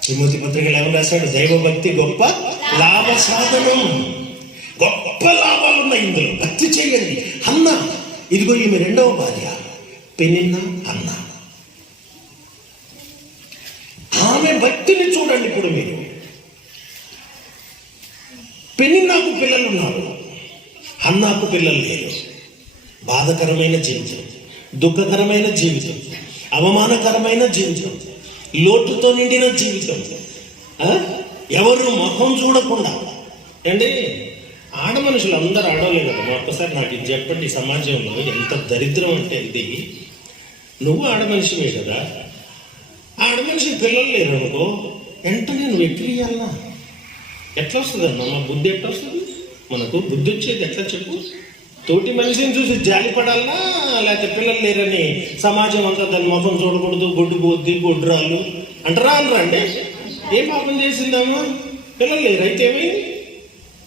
తిమోతి పత్రికలు ఏమని రాశాడు? దైవభక్తి గొప్ప లాభ సాధనం. గొప్ప లాభాలు ఉన్నాయి ఇందులో. భక్తి చేయండి. హన్నా ఇదిగో ఈమె 2వ భార్య పెనిన్నా హన్నా. ఆమె భక్తిని చూడండి. ఇప్పుడు మీరు పెనిన్నాకు పిల్లలు ఉన్నారు, హన్నాకు పిల్లలు లేరు. బాధకరమైన జీవితం, దుఃఖకరమైన జీవితం, అవమానకరమైన జీవితం, లోటుతో నిండిన జీవితం. ఎవరు ముఖం చూడకుండా. అండి ఆడ మనుషులు అందరూ ఆడవలే కదా. ఒక్కసారి నాకు ఇది చెప్పండి, సమాజంలో ఎంత దరిద్రం అంటే ఇది. నువ్వు ఆడ మనిషివే కదా, ఆడ మనిషి పిల్లలు లేరు అనుకో, వెంటనే నువ్వు ఎక్కియాలన్నా ఎట్లా వస్తుంది అన్న? మా బుద్ధి ఎట్లా వస్తుంది? మనకు బుద్ధి వచ్చేది ఎట్లా చెప్పు? తోటి మనిషిని చూసి జాలి పడాలనా, లేకపోతే పిల్లలు లేరని సమాజం అంతా దాని ముఖం చూడకూడదు, గొడ్డు పోద్ది, గొడ్డురాలు అంటారా అనరా అండి? ఏం పాపం చేసిందామా? పిల్లలు లేరు అయితే ఏమైంది?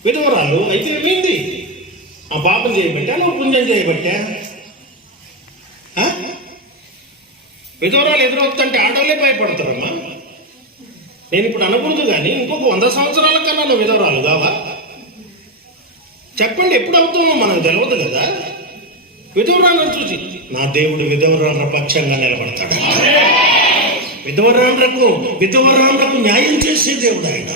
విధవరాలు అయితే ఏమైంది? ఆ పాపం చేయబట్టా, నువ్వు పుణ్యం చేయబట్టా? విధవరాలు ఎదురవుతుంటే ఆడవాళ్ళే భయపడతారమ్మా. నేను ఇప్పుడు అనకూడదు, కానీ ఇంకొక 100 సంవత్సరాల కన్నా నువ్వు విధవరాలు కావా? చెప్పండి, ఎప్పుడు అవుతామో మనకు తెలియదు కదా. విధవరాలను చూసి నా దేవుడు విధవరాల పక్షంగా నిలబడతాడు. విధవరాలకు న్యాయం చేసే దేవుడు ఆయన.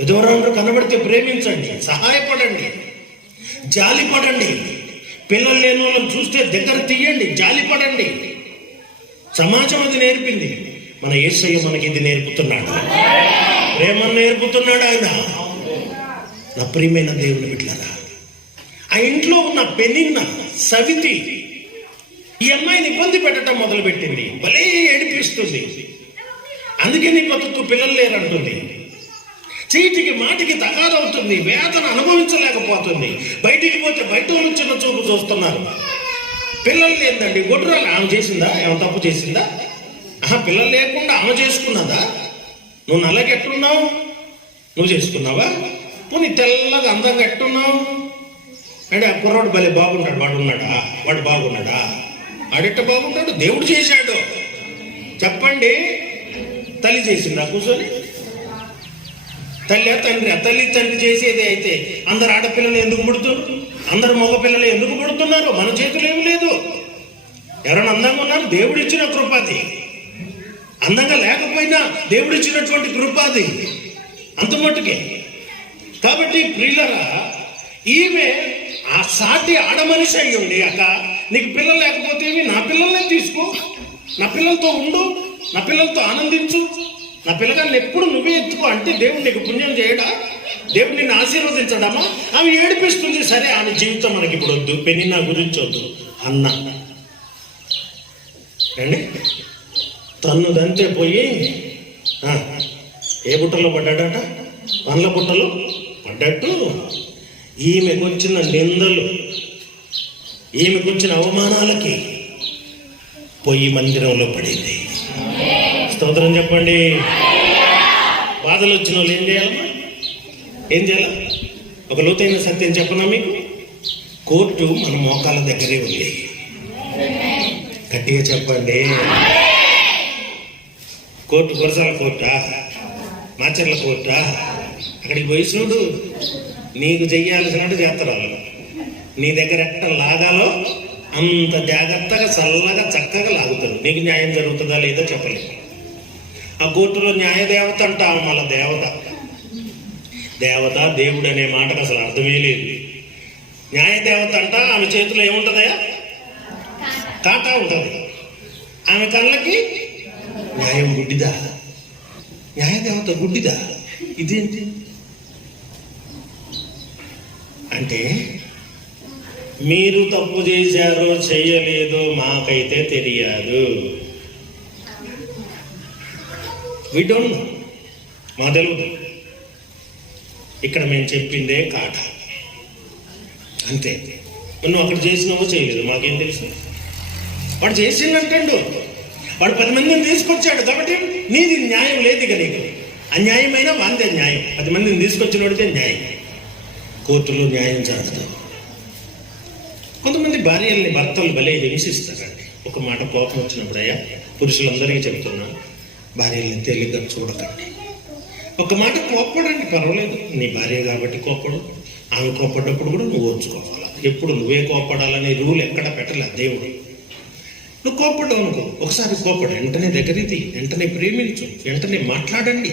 విధవరాలు కనబడితే ప్రేమించండి, సహాయపడండి, జాలిపడండి. పిల్లలు లేని వాళ్ళని చూస్తే దగ్గర తీయండి, జాలిపడండి. సమాజం అది నేర్పింది. మన యేసయ్య మనకి ఇది నేర్పుతున్నాడు, ప్రేమను నేర్పుతున్నాడు ఆయన. నా ప్రియమైన దేవుని బిడ్డలారా, ఆ ఇంట్లో ఉన్న పెనిన్న సవితి ఈ అమ్మాయిని ఇబ్బంది పెట్టడం మొదలుపెట్టింది. భలే ఏడిపిస్తుంది. అందుకే నీ బతుకు పిల్లలు లేరంటుంది. చీటికి మాటికి తగాదవుతుంది, వేదన అనుభవించలేకపోతుంది. బయటికి పోతే బయట వాళ్ళు చిన్న చూపు చూస్తున్నారు. పిల్లలు లేదండి, గొడ్రాలు ఆమె చేసిందా? ఏమైనా తప్పు చేసిందా? పిల్లలు లేకుండా ఆమె చేసుకున్నదా? నువ్వు నల్లగా ఎట్టున్నావు? నువ్వు చేసుకున్నావా? పోనీ తెల్లగా అందంగా ఎట్టున్నావు అంటే ఆ కుర్రాడు భలే బాగుంటాడు, వాడు బాగున్నాడా? ఆడెట్ట బాగుంటాడు? దేవుడు చేశాడు. చెప్పండి, తల్లి చేసిందా కూర్చొని? తల్లి తండ్రి చేసేది అయితే అందరు ఆడపిల్లలు ఎందుకు పుడుతున్నారు? అందరు మగపిల్లలు ఎందుకు పుడుతున్నారు? మన చేతులు ఏమి లేదు. ఎవరైనా అందంగా ఉన్నారు? దేవుడు ఇచ్చిన కృపాది. అందంగా లేకపోయినా దేవుడు ఇచ్చినటువంటి కృపాది, అంత మట్టుకే. కాబట్టి ప్రియులరా, ఈమె ఆ సాటి ఆడమనిషి అయ్యి ఉండి, అక్క నీకు పిల్లలు లేకపోతే నా పిల్లల్ని తీసుకో, నా పిల్లలతో ఉండు, నా పిల్లలతో ఆనందించు, నా పిల్లగాన్ని ఎప్పుడు నువ్వే ఎత్తుకో అంటే దేవుడు నీకు పుణ్యం చేయడా? దేవుడు నిన్ను ఆశీర్వదించడమా? ఆమె ఏడిపిస్తుంది. సరే, ఆమె జీవితం మనకి ఇప్పుడు వద్దు, పెనిన్నా గురించి వద్దు. అన్న అండి తన్నుదంతే పోయి ఏ బుట్టలో పడ్డాడట? పండ్ల బుట్టలు పడ్డట్టు ఈమెకు వచ్చిన నిందలు, ఈమెకు వచ్చిన అవమానాలకి పొయ్యి మందిరంలో పడింది. స్తోత్రం చెప్పండి. బాధలు వచ్చిన వాళ్ళు ఏం చేయాలమ్మా? ఏం చేయాల? ఒక లోతైన సత్యం చెప్పనా మీకు? కోర్టు మన మోకాల దగ్గరే ఉంది. గట్టిగా చెప్పండి. కోర్టు గురసాల కోర్టా, మాచర్ల కోర్టా? అక్కడికి పోయి చూడు, నీకు చెయ్యాల్సినట్టు చేస్తారు వాళ్ళు. నీ దగ్గర ఎట్ట లాగాలో అంత జాగ్రత్తగా చల్లగా చక్కగా లాగుతారు. నీకు న్యాయం జరుగుతుందా లేదో చెప్పలేదు. ఆ కోర్టులో న్యాయదేవత అంటావు, మళ్ళా దేవత దేవుడు అనే మాటకు అసలు అర్థమే లేదు. న్యాయదేవత అంట, ఆమె చేతిలో ఏముంటుందయా? కాటా ఉంటుంది. ఆమె కళ్ళకి న్యాయం గుడ్డిదా? న్యాయదేవత గుడ్డిదా? ఇదేంటి అంటే, మీరు తప్పు చేశారో చెయ్యలేదో మాకైతే తెలియదు. వి డోంట్ నో, మా తెలియదు. ఇక్కడ మేము చెప్పిందే కాట, అంతే. నువ్వు అక్కడ చేసినావో చేయలేదు మాకేం తెలుసు. వాడు చేసిందంటాడు, వాడు 10 మందిని తీసుకొచ్చాడు కాబట్టి నీది న్యాయం లేదు. ఇక నీకు అన్యాయమైన వాందే న్యాయం. 10 మందిని తీసుకొచ్చిన వాడితే న్యాయం. కోర్టులో న్యాయం జరుగుతుంది. కొంతమంది భార్యల్ని భర్తలు భలే హింసిస్తారండి. ఒక మాట కోపం వచ్చినప్పుడు, అయ్యా పురుషులందరికీ చెప్తున్నాను, భార్యల్ని తేలిగ్గా చూడకండి. ఒక మాట కోప్పడండి, పర్వాలేదు, నీ భార్య కాబట్టి కోప్పడు. ఆమె కోప్పడ్డప్పుడు కూడా నువ్వు ఓర్చుకోవాలి. ఎప్పుడు నువ్వే కోప్పడాలనే రూల్ ఎక్కడ పెట్టలేదు దేవుడు. నువ్వు కోప్పడ్డావు అనుకో, ఒకసారి కోప్పడు, వెంటనే దగ్గరికి, వెంటనే ప్రేమించు, వెంటనే మాట్లాడండి.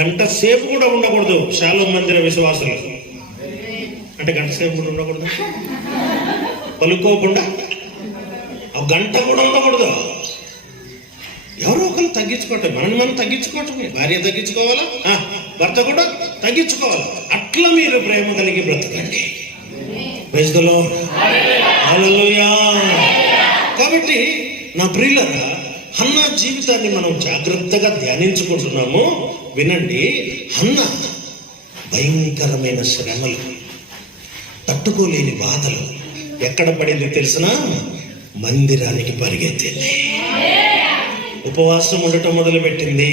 గంట సేపు కూడా ఉండకూడదు. షాలోమ్ మందిర విశ్వాసులు అంటే గంట సేపు కూడా ఉండకూడదు, పలుకోకుండా ఆ గంట కూడా ఉండకూడదు. ఎవరో ఒకరు తగ్గించుకోవటం, మనం తగ్గించుకోవటమే. భార్య తగ్గించుకోవాలా, భర్త కూడా తగ్గించుకోవాలా. అట్లా మీరు ప్రేమ కలిగి బ్రతకండి. ప్రైజ్ ది లార్డ్, హల్లెలూయా. కాబట్టి నా ప్రియులారా, హన్నా జీవితాన్ని మనం జాగ్రత్తగా ధ్యానించుకుంటున్నాము. వినండి, హన్నా భయంకరమైన శ్రమలు, తట్టుకోలేని బాధలు ఎక్కడ పడింది తెలిసినా? మందిరానికి పరిగెత్తింది. ఉపవాసం ఉండటం మొదలుపెట్టింది.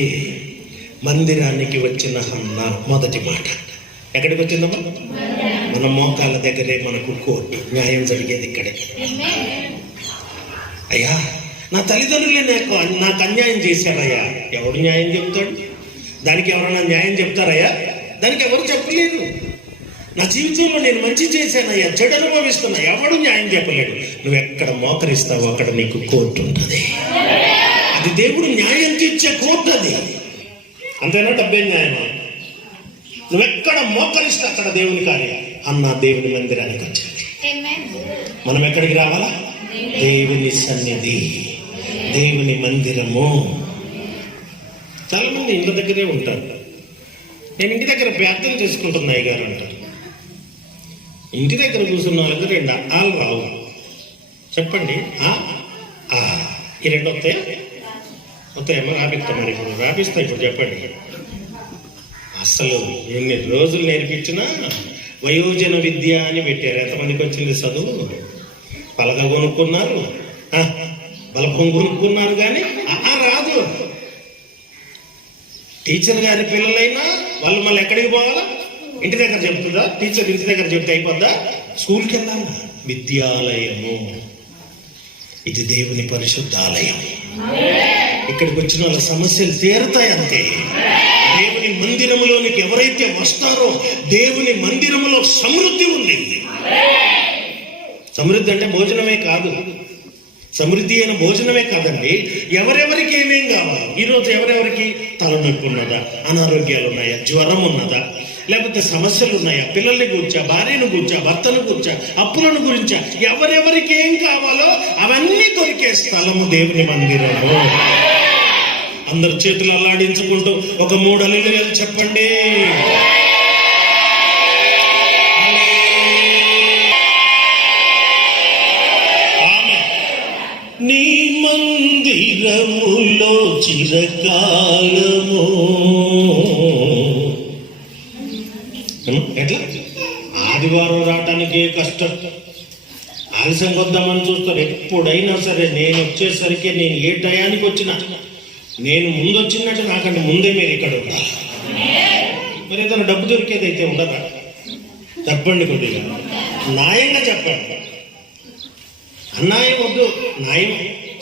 మందిరానికి వచ్చిన హన్న మొదటి మాట ఎక్కడికి వచ్చిందమ్మా? మన మోకాళ్ళ దగ్గరే మనకు కోర్టు, న్యాయం జరిగేది ఇక్కడే. అయ్యా, నా తల్లిదండ్రులే నాకు అన్యాయం చేశారయ్యా. ఎవడు న్యాయం చెప్తాడు? దానికి ఎవరన్నా న్యాయం చెప్తారయ్యా? దానికి ఎవరు చెప్పలేరు. నా జీవితంలో నేను మంచి చేశానయ్యా, చెడు అనుభవిస్తున్నా, ఎవడు న్యాయం చెప్పలేడు. నువ్వు ఎక్కడ మోకరిస్తావో అక్కడ నీకు కోర్టు ఉంటుంది. అది దేవుడు న్యాయం తీర్చే కోర్టు. అది అంతేనా? డబ్బే న్యాయమా? నువ్వెక్కడ మోకరిస్తే అక్కడ దేవుని కార్యం. అన్న దేవుని మందిరానికి వచ్చింది. మనం ఎక్కడికి రావాలా? దేవుని సన్నిధి, దేవుని మందిరము. చాలా మంది ఇంటి దగ్గరే ఉంటారు. నేను ఇంటి దగ్గర ప్రార్థన చేసుకుంటున్నాయి గారు అంటారు. ఇంటి దగ్గర కూర్చున్న వాళ్ళకి 2 ఆలు రావు. చెప్పండి, ఈ 2 వస్తాయేమో? రాపిస్తా. మరి ఇప్పుడు రాపిస్తా. ఇప్పుడు చెప్పండి. అసలు ఎన్ని రోజులు నేర్పించినా వయోజన విద్య అని పెట్టారు. ఎంతమందికి వచ్చింది చదువు? పలక కొనుక్కున్నారు, బలపం కొనుక్కున్నారు, కానీ రాదు. టీచర్ గారి పిల్లలైనా వాళ్ళు మళ్ళీ ఎక్కడికి పోవాలా? ఇంటి దగ్గర చెప్తుందా? టీచర్ ఇంటి దగ్గర చెప్తే అయిపోద్దా? స్కూల్కి వెళ్ళాలా? విద్యాలయము. ఇది దేవుని పరిశుద్ధాలయం. ఇక్కడికి వచ్చిన వాళ్ళ సమస్యలు తీరుతాయి అంతే. దేవుని మందిరములోనికి ఎవరైతే వస్తారో దేవుని మందిరములో సమృద్ధి ఉంది. సమృద్ధి అంటే భోజనమే కాదు, సమృద్ధి అయిన భోజనమే కాదండి. ఎవరెవరికి ఏమేం కావాలి? ఈరోజు ఎవరెవరికి తలనొప్పి ఉన్నదా, అనారోగ్యాలు ఉన్నాయా, జ్వరం ఉన్నదా, లేకపోతే సమస్యలు ఉన్నాయా, పిల్లల్ని కూర్చా, భార్యను కూర్చా, భర్తను కూర్చా, అప్పులను గురించా, ఎవరెవరికి ఏం కావాలో అవన్నీ దొరికే స్థలము దేవుని మందిరము. అందరు చేతులు అల్లాడించుకుంటూ ఒక 3 హల్లెలూయాలు చెప్పండి. నీ మందిరములో చిరకాలము. ఎట్లా? ఆదివారం రావటానికి కష్టం, ఆలస్యం వద్దామని చూస్తారు. ఎప్పుడైనా సరే నేను వచ్చేసరికి, నేను ఏ టయానికి వచ్చినా, నేను ముందు వచ్చిందంటే నాకంటే ముందే మీరు ఇక్కడ ఉండాలి. మరి ఏదైనా డబ్బు దొరికేది అయితే ఉండదా? చెప్పండి, కొద్దిగా న్యాయంగా చెప్పండి. అన్యాయం వద్దు, న్యాయం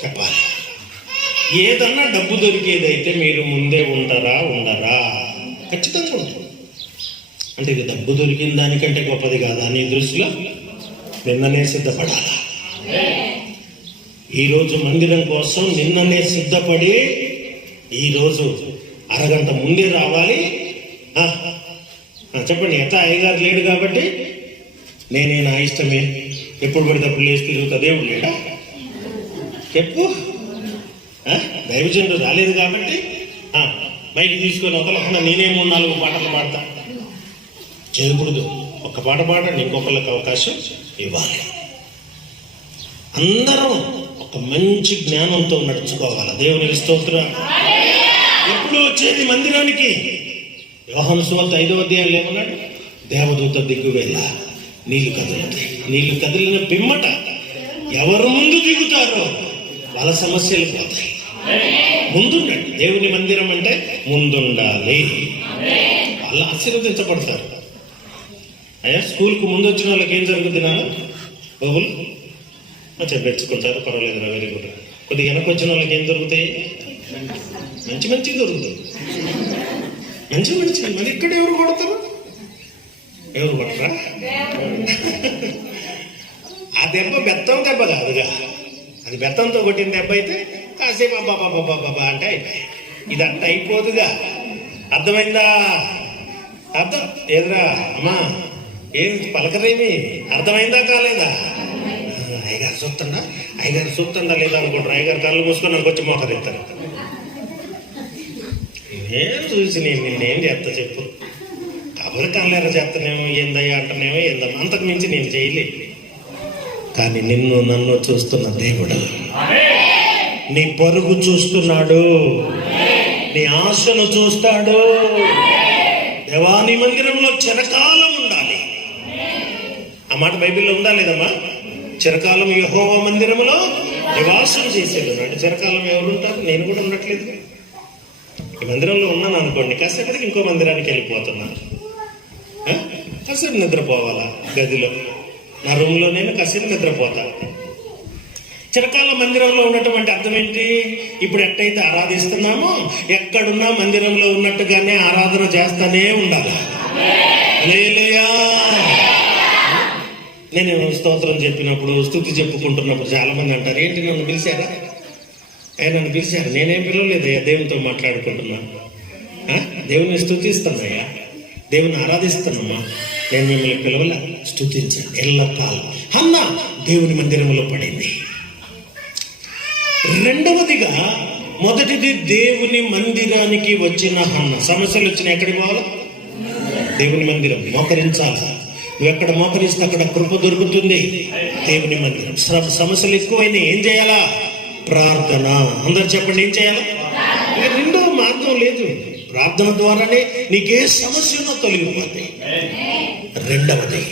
చెప్పాలి. ఏదన్నా డబ్బు దొరికేదైతే మీరు ముందే ఉండరా? ఖచ్చితంగా ఉంటారు. అంటే ఇది డబ్బు దొరికిన దానికంటే గొప్పది కాదా నీ దృష్టిలో? నిన్ననే సిద్ధపడాలా? ఈరోజు మందిరం కోసం నిన్ననే సిద్ధపడి ఈరోజు అరగంట ముందే రావాలి. చెప్పండి, ఎట్లా? అయ్యగారు లేడు కాబట్టి నేనే నా ఇష్టమే ఎప్పుడు పడితే అప్పుడు లేచి తిరుగుతా. దేవుడు లేడా? చెప్పు. దైవజనుడు రాలేదు కాబట్టి బయట తీసుకొని ఒకళ్ళకుండా నేనే 3-4 పాటలు పాడతా. చేయకూడదు. ఒక పాట పాడండి, ఇంకొకళ్ళకి అవకాశం ఇవ్వాలి. అందరం ఒక మంచి జ్ఞానంతో నడుచుకోవాలి. దేవునికి స్తోత్రం. ఎప్పుడు వచ్చేది మందిరానికి? యోహాను సువార్త 5వ అధ్యాయంలో ఏమన్నాడు? దేవదూత దిగువేళ నీళ్లు కదులుతాయి. నీళ్లు కదిలిన పిమ్మట ఎవరు ముందు దిగుతారో వాళ్ళ సమస్యలు పోతాయి. ముందుండండి. దేవుని మందిరం అంటే ముందుండాలి. వాళ్ళు ఆశీర్వదించబడతారు. అయ్యా, స్కూల్కు ముందు వచ్చిన వాళ్ళకి ఏం జరుగుతుంది? బాబులు చెప్పేసుకుంటారు, పర్వాలేదు, వెరీ గుడ్. కొద్దిగా వెనక్కి వచ్చిన వాళ్ళకి ఏం దొరుకుతాయి? మంచి దొరుకుతాయి. మంచి మరి ఇక్కడ ఎవరు కొడతారు? ఎవరు కొట్టరా? ఆ దెబ్బ బెత్తం దెబ్బ కాదుగా. అది బెత్తంతో కొట్టిన దెబ్బ అయితే కాసేపు అబ్బాబాబాబాబా అంటే అయిపోయి. ఇదంతా అయిపోదుగా. అర్థమైందా? అర్థం ఏదిరా అమ్మా? ఏం పలకరేమి? అర్థమైందా కాలేదా? అయ్యగారు చూస్తుండా లేదా అనుకుంటారు. అయ్యగారు కళ్ళు మూసుకొని నాకు వచ్చి మోకరిస్తారు. నేను చూసి నేనేం చేస్తా చెప్పు? కబురు కళ్ళెర చేస్తానేమో, ఏందయ్యా అంటనేమో, ఏందమ్మా, అంతకు మించి నేను చేయలేదు. కానీ నన్ను చూస్తున్న దేవుడు నీ పరుగు చూస్తున్నాడు, నీ ఆశను చూస్తాడు. దేవాని మందిరంలో చిరకాలం ఉండాలి. ఆ మాట బైబిల్లో ఉందా లేదమ్మా? చిరకాలం యెహోవా మందిరంలో నివాసం చేసేది ఉన్నాడు. చిరకాలం ఎవరు ఉంటారు? నేను కూడా ఉండట్లేదు. ఈ మందిరంలో ఉన్నాను అనుకోండి, కాసేపటికి ఇంకో మందిరానికి వెళ్ళిపోతున్నాను. కాసేపు నిద్రపోవాలా గదిలో, నా రూమ్లో నేను కాసేపు నిద్రపోతా. చిరకాల మందిరంలో ఉన్నటువంటి అర్థం ఏంటి? ఇప్పుడు ఎట్టయితే ఆరాధిస్తున్నామో ఎక్కడున్నా మందిరంలో ఉన్నట్టుగానే ఆరాధన చేస్తానే ఉండాలి. హల్లెలూయా. నేను స్తోత్రం చెప్పినప్పుడు, స్తుతి చెప్పుకుంటున్నప్పుడు చాలా మంది అంటారు, ఏంటి నన్ను పిలిచారా? నన్ను పిలిచారు. నేనేం పిలవలేదయ్యా, దేవునితో మాట్లాడుకుంటున్నాను. దేవుని స్తుతిస్తున్నాయా, దేవుని ఆరాధిస్తున్నామా. నేను మిమ్మల్ని పిలవలే, స్తుతించండి ఎల్లకాలం. హన్నా దేవుని మందిరంలో పడింది. రెండవదిగా, మొదటిది దేవుని మందిరానికి వచ్చిన హన్న. సమస్యలు వచ్చిన ఎక్కడికి పోవాలి? దేవుని మందిరం. మోకరించాలి. నువ్వు ఎక్కడ మోకరిస్తే అక్కడ కృప దొరుకుతుంది. దేవుని మందిరం. సమస్యలు ఎక్కువైనా ఏం చేయాలా? ప్రార్థన. అందరు చెప్పండి, ఏం చేయాలా? ఇక రెండో మార్గం లేదు. ప్రార్థన ద్వారానే నీకే సమస్య ఉన్నా తొలగిపోతాయి. రెండవది,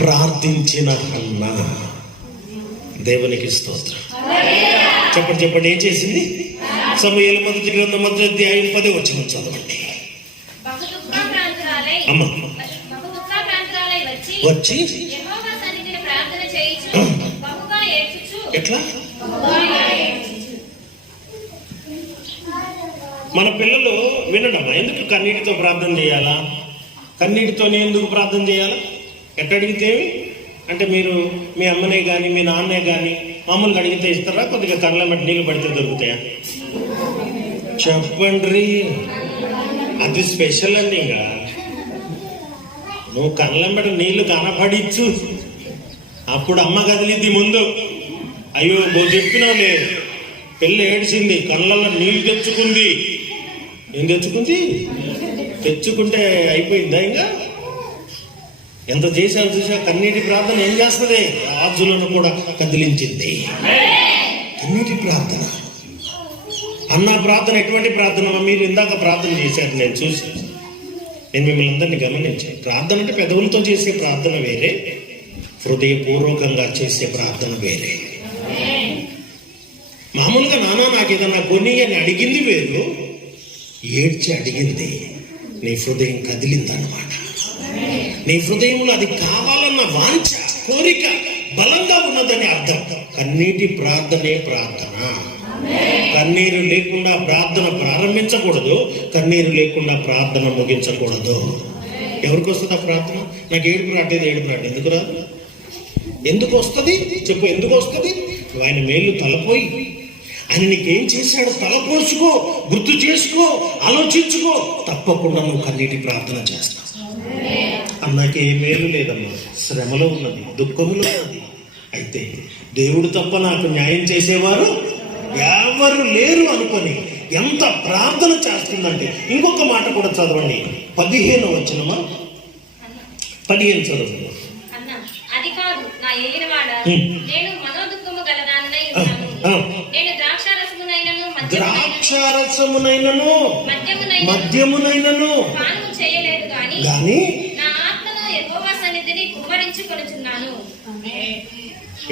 ప్రార్థించిన హన్న. దేవునికి స్తోత్రం. చెప్పండి చెప్పండి, ఏం చేసింది? సమూయేలు మొదటి గ్రంథం 1వ అధ్యాయం 10వ వచనం చదవండి. అమ్మ వచ్చి ఎట్లా? మన పిల్లలు వినడమ్మా, ఎందుకు కన్నీటితో ప్రార్థన చేయాలా? కన్నీటితోనే ఎందుకు ప్రార్థన చేయాలా? ఎట్టడిగితే అంటే మీరు మీ అమ్మనే కానీ మీ నాన్నే కానీ మామూలుగా అడిగితే ఇస్తారా? కొద్దిగా కళ్ళ మట్టి నీళ్ళు పడితే దొరుకుతాయా? చెప్పండి. అది స్పెషల్ అండి. ఇంకా నువ్వు కళ్ళెంబడి నీళ్లు కనపడిచ్చు, అప్పుడు అమ్మ కదిలిద్ది ముందు. అయ్యో చెప్పినావులే, పిల్ల ఏడ్చింది, కళ్ళల్లో నీళ్లు తెచ్చుకుంది. ఏం తెచ్చుకుంది? తెచ్చుకుంటే అయిపోయిందా? ఇంకా ఎంత చేశావు చూసా. కన్నీటి ప్రార్థన ఏం చేస్తుంది? రాజులను కూడా కదిలించింది. కన్నీటి ప్రార్థన. అన్న ప్రార్థన ఎటువంటి ప్రార్థన? మీరు ఇందాక ప్రార్థన చేశారు, నేను చూసి, నేను మిమ్మల్ని అందరినీ గమనించాను. ప్రార్థన అంటే పెదవులతో చేసే ప్రార్థన వేరే, హృదయపూర్వకంగా చేసే ప్రార్థన వేరే. మామూలుగా నాన్న నాకు ఏదన్నా కొని అని అడిగింది వేరు, ఏడ్చి అడిగింది. నీ హృదయం కదిలిందన్నమాట. నీ హృదయంలో అది కావాలన్న వాంఛ, కోరిక బలంగా ఉన్నదని అర్థం. కన్నీటి ప్రార్థనే ప్రార్థన. కన్నీరు లేకుండా ప్రార్థన ప్రారంభించకూడదు, కన్నీరు లేకుండా ప్రార్థన ముగించకూడదు. ఎవరికి వస్తుంది ఆ ప్రార్థన? నాకు ఏడుపు రావట్లేదు, ఏడుపు రావట్లేదు. ఎందుకు రాదు? ఎందుకు వస్తుంది చెప్పు? ఎందుకు వస్తుంది? ఆయన మేలు తలపోయి, ఆయన నీకేం చేశాడో తలపోసుకో, గుర్తు చేసుకో, ఆలోచించుకో. తప్పకుండా నువ్వు కన్నీటి ప్రార్థన చేస్తావు. అన్నాకి ఏ మేలు లేదమ్మా, శ్రమలో ఉన్నది, దుఃఖంలో ఉన్నది. అయితే దేవుడు తప్ప నాకు న్యాయం చేసేవారు ఎవరు లేరు అనుకొని ఎంత ప్రార్థన చేస్తుందంటే. ఇంకొక మాట కూడా చదవండి, 15వ వచనమా, 15 చదవండి. అది కాదు నా ఏలినవాడ, నేను మనోదుఃఖము గలదాన్నై ఉన్నాను. నేను ద్రాక్షారసమునైనను మద్యమునైనను పానము చేయలేదు గాని నా ఆత్మను యెహోవా సన్నిధిని కుమ్మరించుకొనుచున్నాను.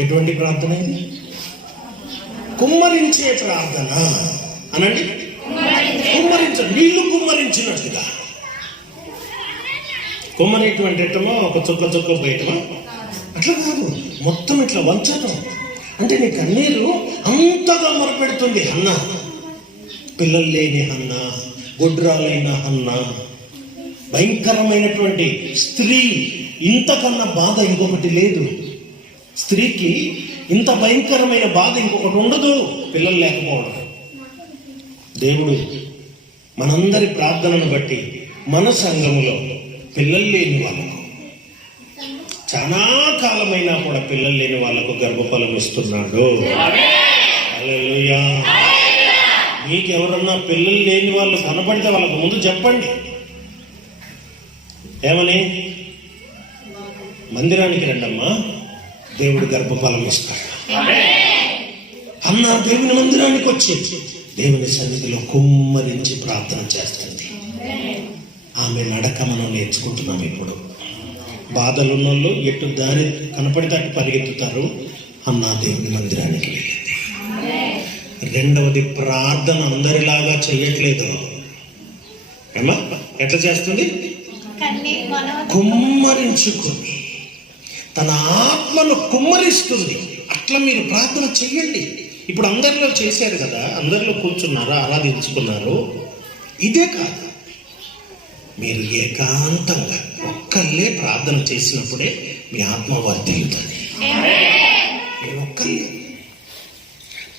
ఎటువంటి ప్రార్థన ఇది? కుమ్మరించే ప్రార్థన అనండి. నీళ్లు కుమ్మరించినట్టుగా. కుమ్మరేటువంటి ఎట్టమో ఒక చుక్క చుక్క పోయటమా? అట్లా కాదు, మొత్తం ఇట్లా వంచటం. అంటే నీ కన్నీరు అంతగా మొరపెడుతుంది హన్న. పిల్లలు లేని హన్న, గుడ్రాలైన హన్న, భయంకరమైనటువంటి స్త్రీ. ఇంతకన్నా బాధ ఇంకొకటి లేదు. స్త్రీకి ఇంత భయంకరమైన బాధ ఇంకొకటి ఉండదు, పిల్లలు లేకపోవడం. దేవుడు మనందరి ప్రార్థనను బట్టి మన సంఘములో పిల్లలు లేని వాళ్ళకు, చాలా కాలమైనా కూడా పిల్లలు లేని వాళ్ళకు గర్భఫలం ఇస్తున్నాడు. హల్లెలూయా. మీకు ఎవరన్నా పిల్లలు లేని వాళ్ళు కనపడితే వాళ్ళకు ముందు చెప్పండి. ఏమని? మందిరానికి రండమ్మా, దేవుడు గర్భఫలం ఇస్తాడు అన్న. దేవుని మందిరానికి వచ్చి దేవుని సన్నిధిలో కుమ్మరించి ప్రార్థన చేస్తుంది. ఆమె నడక మనం నేర్చుకుంటున్నాం. ఇప్పుడు బాధలున్నోళ్ళు ఎటు దారి కనపడితే అటు పరిగెత్తుతారు. అన్నా దేవుని మందిరానికి వెళ్ళింది. రెండవది, ప్రార్థన అందరిలాగా చేయట్లేదు. ఏమా ఎట్లా చేస్తుంది? కుమ్మరించుకొని తన ఆత్మను కుమ్మరిస్తుంది. అట్లా మీరు ప్రార్థన చెయ్యండి. ఇప్పుడు అందరిలో చేశారు కదా, అందరిలో కూర్చున్నారా, ఆరాధించుకున్నారు. ఇదే కాదు, మీరు ఏకాంతంగా ఒక్కళ్ళే ప్రార్థన చేసినప్పుడే మీ ఆత్మ వర్ధిల్లుతుంది. మీరు ఒక్కళ్ళే.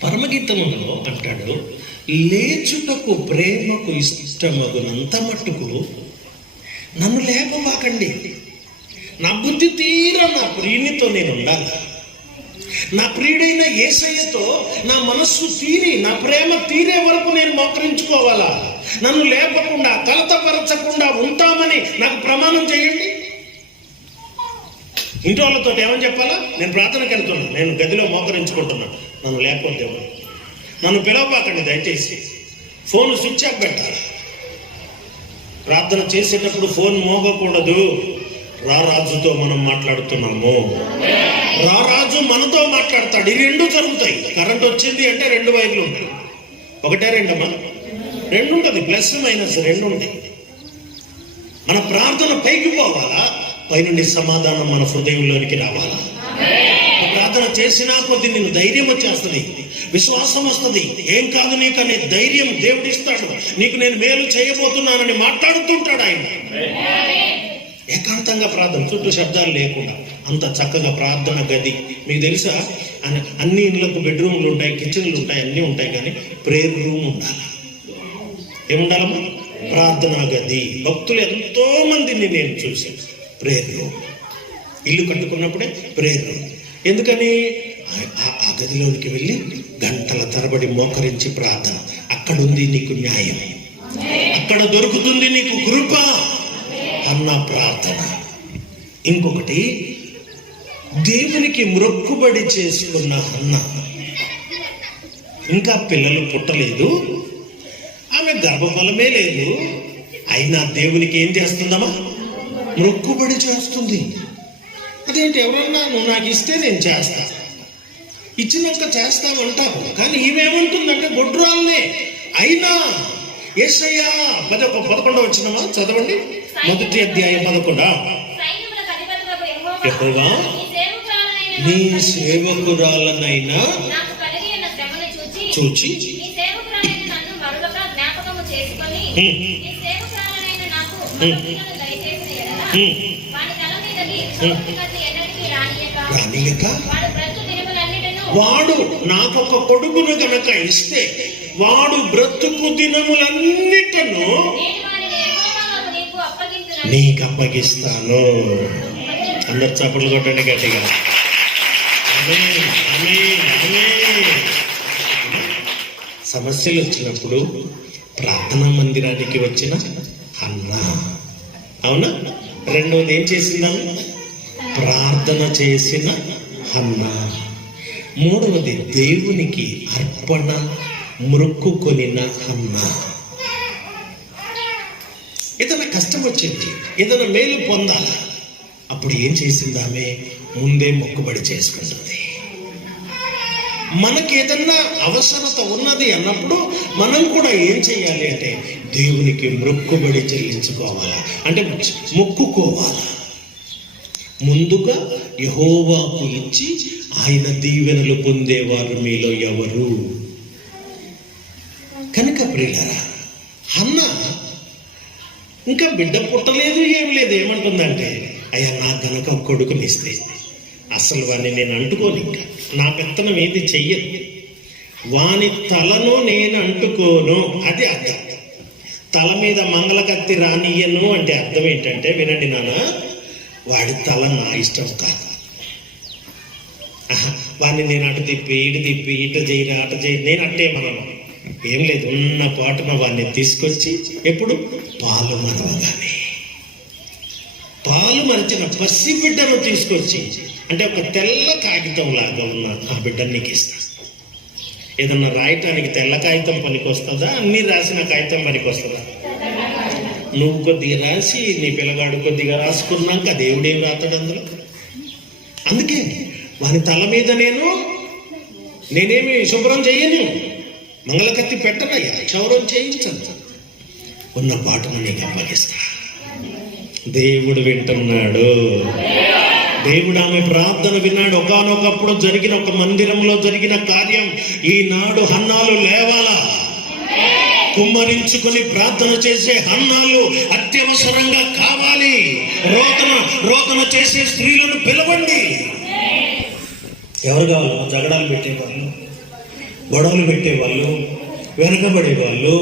పరమగీతములో అంటాడు, లేచుటకు ప్రేమకు ఇష్టమగునంత మట్టుకు నన్ను లేపమాకండి. నా బుద్ధి తీరా నా ప్రియునితో నేను ఉండాలి. నా ప్రియుడైన యేసయ్యతో నా మనస్సు తీరి, నా ప్రేమ తీరే వరకు నేను మోకరించుకోవాలా. నన్ను లేపకుండా, కలతపరచకుండా ఉంటామని నాకు ప్రమాణం చేయండి. ఇంటి వాళ్ళతో ఏమని చెప్పాలా? నేను ప్రార్థనకి వెళ్తున్నాను, నేను గదిలో మోకరించుకుంటున్నాను, నన్ను లేకపోతే నన్ను పిలవబాకండి దయచేసి. ఫోన్ స్విచ్ ఆఫ్ పెట్టాలి. ప్రార్థన చేసేటప్పుడు ఫోన్ మోగకూడదు. రారాజుతో మనం మాట్లాడుతున్నాము, రారాజు మనతో మాట్లాడతాడు. ఈ రెండు జరుగుతాయి. కరెంట్ వచ్చింది అంటే రెండు వైర్లు ఉంటాయి. ఒకటే రెండమ్మా? రెండు ఉంటుంది. ప్లస్ మైనస్ రెండు ఉంటాయి. మన ప్రార్థన పైకి పోవాలా, పైనుండి సమాధానం మన హృదయంలోనికి రావాలా. ప్రార్థన చేసినా కొద్ది నీకు ధైర్యం వచ్చేస్తుంది, విశ్వాసం వస్తుంది. ఏం కాదు నీకు అనే ధైర్యం దేవుడు ఇస్తాడు. నీకు నేను మేలు చేయబోతున్నానని మాట్లాడుతుంటాడు ఆయన. ఏకాంతంగా ప్రార్థన, చుట్టూ శబ్దాలు లేకుండా అంత చక్కగా ప్రార్థన గది. మీకు తెలుసా, అన్ని ఇళ్ళకు బెడ్రూమ్లు ఉంటాయి, కిచెన్లు ఉంటాయి, అన్నీ ఉంటాయి, కానీ ప్రేయర్ రూమ్ ఉండాలి. ఏముండాలమ్మా? ప్రార్థనా గది. భక్తులు ఎంతో మందిని నేను చూశాను. Prayer room. ఇల్లు కట్టుకున్నప్పుడే ప్రేయర్ రూమ్. ఎందుకని? ఆ గదిలోనికి వెళ్ళి గంటల తరబడి మోకరించి ప్రార్థన. అక్కడుంది నీకు న్యాయం, అక్కడ దొరుకుతుంది నీకు కృప అన్న ప్రార్థన. ఇంకొకటి, దేవునికి మొక్కుబడి చేసుకున్న అన్న. ఇంకా పిల్లలు పుట్టలేదు, ఆమె గర్భఫలమే లేదు, అయినా దేవునికి ఏం చేస్తుందమ్మా? మొక్కుబడి చేస్తుంది. అదేంటి? ఎవరన్నా నువ్వు నాకు ఇస్తే నేను చేస్తా, ఇచ్చినాక చేస్తామంటావు. కానీ ఈమెమంటుందంటే గొడ్రాలనే అయినా యేసయ్యా 11వ వచనమా చదవండి. మొదటి అధ్యాయం 11. యెహోవా నీ సేవకురాలనైనా చూచి రానియక వాడు నాకొక కొడుకును కనుక ఇస్తే వాడు బ్రతుకు దినములన్నిటను నీకు అప్పగిస్తాను. అందరు చప్పట్లు కొట్టండి గట్టిగా. సమస్యలు వచ్చినప్పుడు ప్రార్థనా మందిరానికి వచ్చిన అన్న, అవునా? రెండవది ఏం చేసిందాము? ప్రార్థన చేసిన అన్న. మూడవది దేవునికి అర్పణ మొక్కుకొనిన అన్న. ఏదైనా కష్టం వచ్చింది, ఏదైనా మేలు పొందాలా, అప్పుడు ఏం చేసిందామే? ముందే మొక్కుబడి చేసుకుంటుంది. మనకి ఏదన్నా అవసరత ఉన్నది అన్నప్పుడు మనం కూడా ఏం చేయాలి అంటే దేవునికి మొక్కుబడి చెల్లించుకోవాలా, అంటే మొక్కుకోవాలా. ముందుగా యెహోవాకు ఇచ్చి ఆయన దీవెనలు పొందేవారు మీలో ఎవరు? కనుక ప్రియులారా, హన్న ఇంకా బిడ్డ పుట్టలేదు, ఏం లేదు. ఏమంటుందంటే, అయ్యా నాకు గనక కొడుకునిస్తే అసలు వాడిని నేను అంటుకోను, ఇంకా నా పెత్తనం ఏది చెయ్యదు, వాని తలను నేను అంటుకోను. అది అర్థం. తల మీద మంగళకత్తి రానియను అంటే అర్థం ఏంటంటే, వినండి నాన్న, వాడి తల నా ఇష్టం కాదు. వాడిని నేను అటు తిప్పి ఇటు తిప్పి ఇటు చేయరా అటు చేయి, నేను అట్టే మనను ఏం లేదు. ఉన్న పాటున వాడిని తీసుకొచ్చి ఎప్పుడు పాలు మరవగానే, పాలు మరిచిన పసి బిడ్డను తీసుకొచ్చి, అంటే ఒక తెల్ల కాగితం లాగా ఉన్న ఆ బిడ్డను నీకు ఇస్తా. ఏదన్నా రాయటానికి తెల్ల కాగితం పనికి వస్తుందా, అన్ని రాసిన కాగితం పనికి వస్తుందా? నువ్వు కొద్దిగా రాసి నీ పిల్లగాడు కొద్దిగా రాసుకున్నాక దేవుడేం రాతాడు అందులో. అందుకే వాని తల మీద నేనేమి శుభ్రం చేయను, మంగళకత్తి పెట్టనయ్యా, క్షౌరం చేయించను, ఉన్న పాటను నీకు అప్పగిస్తా. దేవుడు వింటున్నాడు. దేవుడు ఆమె ప్రార్థన విన్నాడు. ఒకానొకప్పుడు జరిగిన ఒక మందిరంలో జరిగిన కార్యం ఈనాడు హన్నాలు లేవాలా. కుమ్మరించుకుని ప్రార్థన చేసే హన్నాలు అత్యవసరంగా కావాలి. రోదన చేసే స్త్రీలను పిలవండి. ఎవరు కావాలి? జగడాలు పెట్టేవాళ్ళు, గొడవలు పెట్టేవాళ్ళు, వెనకబడేవాళ్ళు,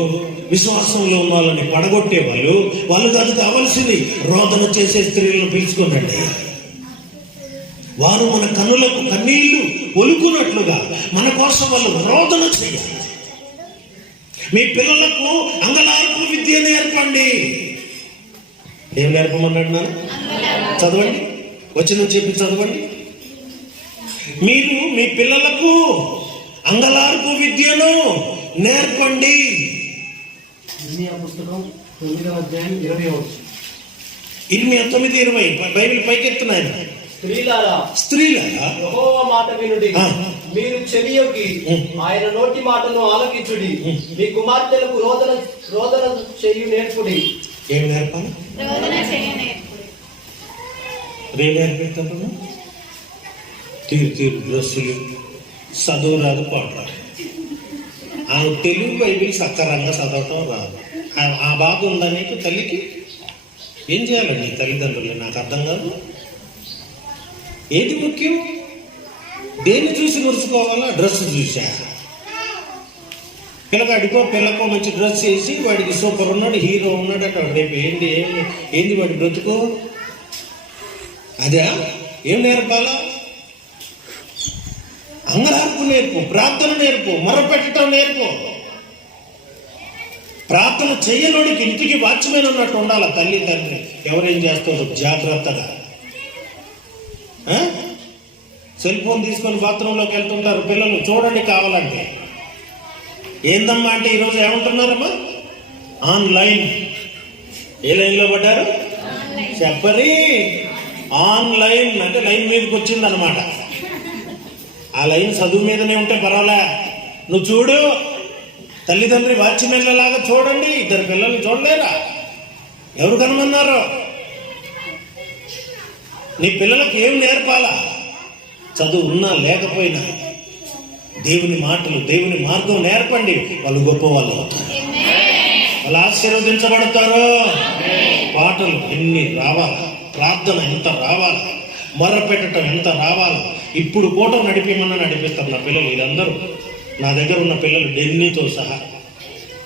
విశ్వాసంలో ఉన్న వాళ్ళని పడగొట్టేవాళ్ళు, వాళ్ళు కాదు కావాల్సింది. రోదన చేసే స్త్రీలను పిలుచుకోనండి. వారు మన కన్నులకు కన్నీళ్లు ఒలుకున్నట్లుగా మన కోసం వాళ్ళు రోదన చేయాలి. మీ పిల్లలకు అంగలార్పు విద్య నేర్పండి. ఏం నేర్పమన్నాడు నాన్న? చదవండి, వచనం చెప్పి చదవండి. మీరు మీ పిల్లలకు అంగలార్పు విద్యను నేర్పండి. పుస్తకం 9వ అధ్యాయం 20వ వచనం. 9:20 బైబిల్ పైకెత్తున్నాయన. స్త్రీలారా యెహోవా మాట వినుడి, మీరు చెవియొగ్గి ఆయన నోటి మాటను ఆలకించుడి. మీ కుమార్తెలకు రోదన చేయు నేర్పుడి. ఏం నేర్పాలి? రే నేర్పెడతాను. తీరు డ్రెస్సులు, చదువు రాదు, పాట రాదు. ఆ తెలుగు బైబిల్ సక్కరంగా చదవటం రాదు. ఆ బాధ ఉందా నీకు? తల్లికి ఏం చేయాలండి తల్లిదండ్రులు? నాకు అర్థం కాదు. ఏది ముఖ్యం? దేన్ని చూసి మురుచుకోవాలా? డ్రెస్ చూసా? పిల్లకో మంచి డ్రెస్ వేసి వాడికి సూపర్ ఉన్నాడు, హీరో ఉన్నాడు అట. రేపు ఏంది వాడి బ్రతుకో? అదే ఏం నేర్పాలా? అంగలార్పు నేర్పు, ప్రార్థన నేర్పు, మొరపెట్టడం నేర్పు. ప్రార్థన చెయ్యనోడికి ఇంటికి వాచ్మెన్ ఉన్నట్టు ఉండాలి తల్లి తండ్రి. ఎవరేం చేస్తారు జాగ్రత్తగా. సెల్ ఫోన్ తీసుకొని బాత్రూంలోకి వెళ్తుంటారు పిల్లలు, చూడండి కావాలంటే. ఏందమ్మా అంటే ఈరోజు ఏమంటున్నారమ్మా? ఆన్లైన్. ఏ లైన్లో పడ్డారు చెప్పరి? ఆన్లైన్ అంటే లైన్ మీదకి వచ్చింది అనమాట. ఆ లైన్ చదువు మీదనే ఉంటే పర్వాలే. నువ్వు చూడు, తల్లిదండ్రి వాచ్మెన్లలాగా చూడండి. ఇద్దరు పిల్లల్ని చూడలేరా? ఎవరు కనుమన్నారు? నీ పిల్లలకు ఏం నేర్పాలా? చదువు ఉన్నా లేకపోయినా దేవుని మాటలు, దేవుని మార్గం నేర్పండి. వాళ్ళు గొప్ప వాళ్ళు అవుతారు, వాళ్ళు ఆశీర్వదించబడతారు. పాటలు ఎన్ని రావాలా, ప్రార్థన ఎంత రావాలా, మొరపెట్టడం ఎంత రావాలా. ఇప్పుడు పూట నడిపిమన్నా నడిపిస్తారు నా పిల్లలు. వీళ్ళందరూ నా దగ్గర ఉన్న పిల్లలు డెన్నీతో సహా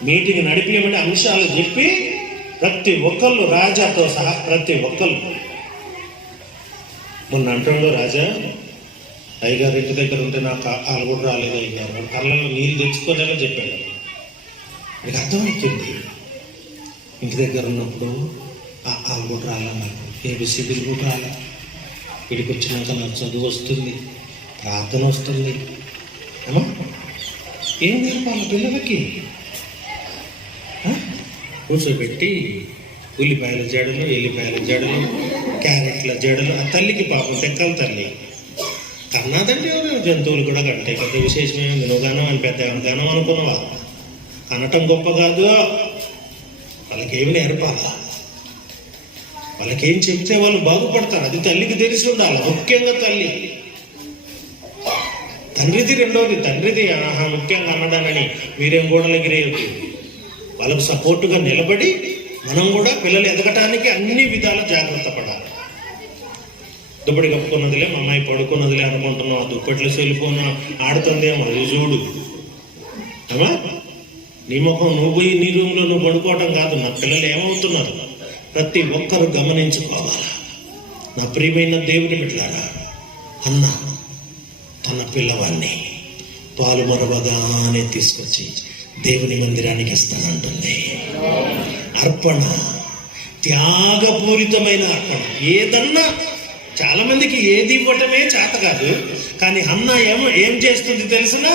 మీటింగ్ నడిపించమంటే అంశాలు చెప్పి ప్రతి ఒక్కళ్ళు, రాజాతో సహా ప్రతి ఒక్కళ్ళు. మొన్న అంటాడు రాజా, అయ్యగారు ఇంటి దగ్గర ఉంటే నాకు వాళ్ళు కూడా రాలేదు అయ్యారు. కళ్ళలో నీళ్ళు తెచ్చుకోనేలా చెప్పాడు. మీకు అర్థమవుతుంది. ఇంటి దగ్గర ఉన్నప్పుడు వాళ్ళు కూడా రాలే, నాకు ఏబిసిడీలు కూడా రాలే. వీడికి వచ్చినాక నాకు చదువు వస్తుంది, ప్రార్థన వస్తుంది. ఏం నేర్పాలి పిల్లలకి? కూర్చోబెట్టి ఉల్లిపాయల జడలు, ఎల్లిపాయల జడలు, క్యారెట్ల జడలు. ఆ తల్లికి పాపం టెక్కల తల్లి కన్నాదంటే ఎవరు జంతువులు కూడా కంటాయి. పెద్ద విశేషమేమి నువ్వు గానం అని పెద్ద గానం అనుకున్నావా? అనటం గొప్ప కాదు. వాళ్ళకేమి నేర్పాలా? వాళ్ళకేం చెప్తే వాళ్ళు బాగుపడతారు. అది తల్లికి తెలిసి ఉండాలి. ముఖ్యంగా తల్లి. తండ్రిది రెండోది. తండ్రిది ముఖ్యంగా అన్నదానని మీరేం గోడలగిరేయద్దు. వాళ్ళకు సపోర్టుగా నిలబడి మనం కూడా పిల్లలు ఎదగటానికి అన్ని విధాల జాగ్రత్త పడాలి. దుప్పటి కప్పుకున్నదిలే, మా అమ్మాయి పడుకున్నదిలే అనుకుంటున్నావు. ఆ దుప్పట్లో సెల్ఫోన్ ఆడుతుందేమో అది చూడు. అమ్మా, నీ ముఖం నువ్వు పోయి నీ రూమ్లో నువ్వు పడుకోవటం కాదు. నా పిల్లలు ఏమవుతున్నారు ప్రతి ఒక్కరు గమనించుకోవాలా. నా ప్రియమైన దేవుని బిడ్డలారా, అన్న తన పిల్లవాడిని పాలు మరవగానే తీసుకొచ్చి దేవుని మందిరానికి ఇస్తానంటుంది. అర్పణ, త్యాగపూరితమైన అర్పణ. ఏదన్నా చాలా మందికి ఏది ఇవ్వటమే చేత కాదు. కానీ అన్న ఏం చేస్తుంది తెలిసినా,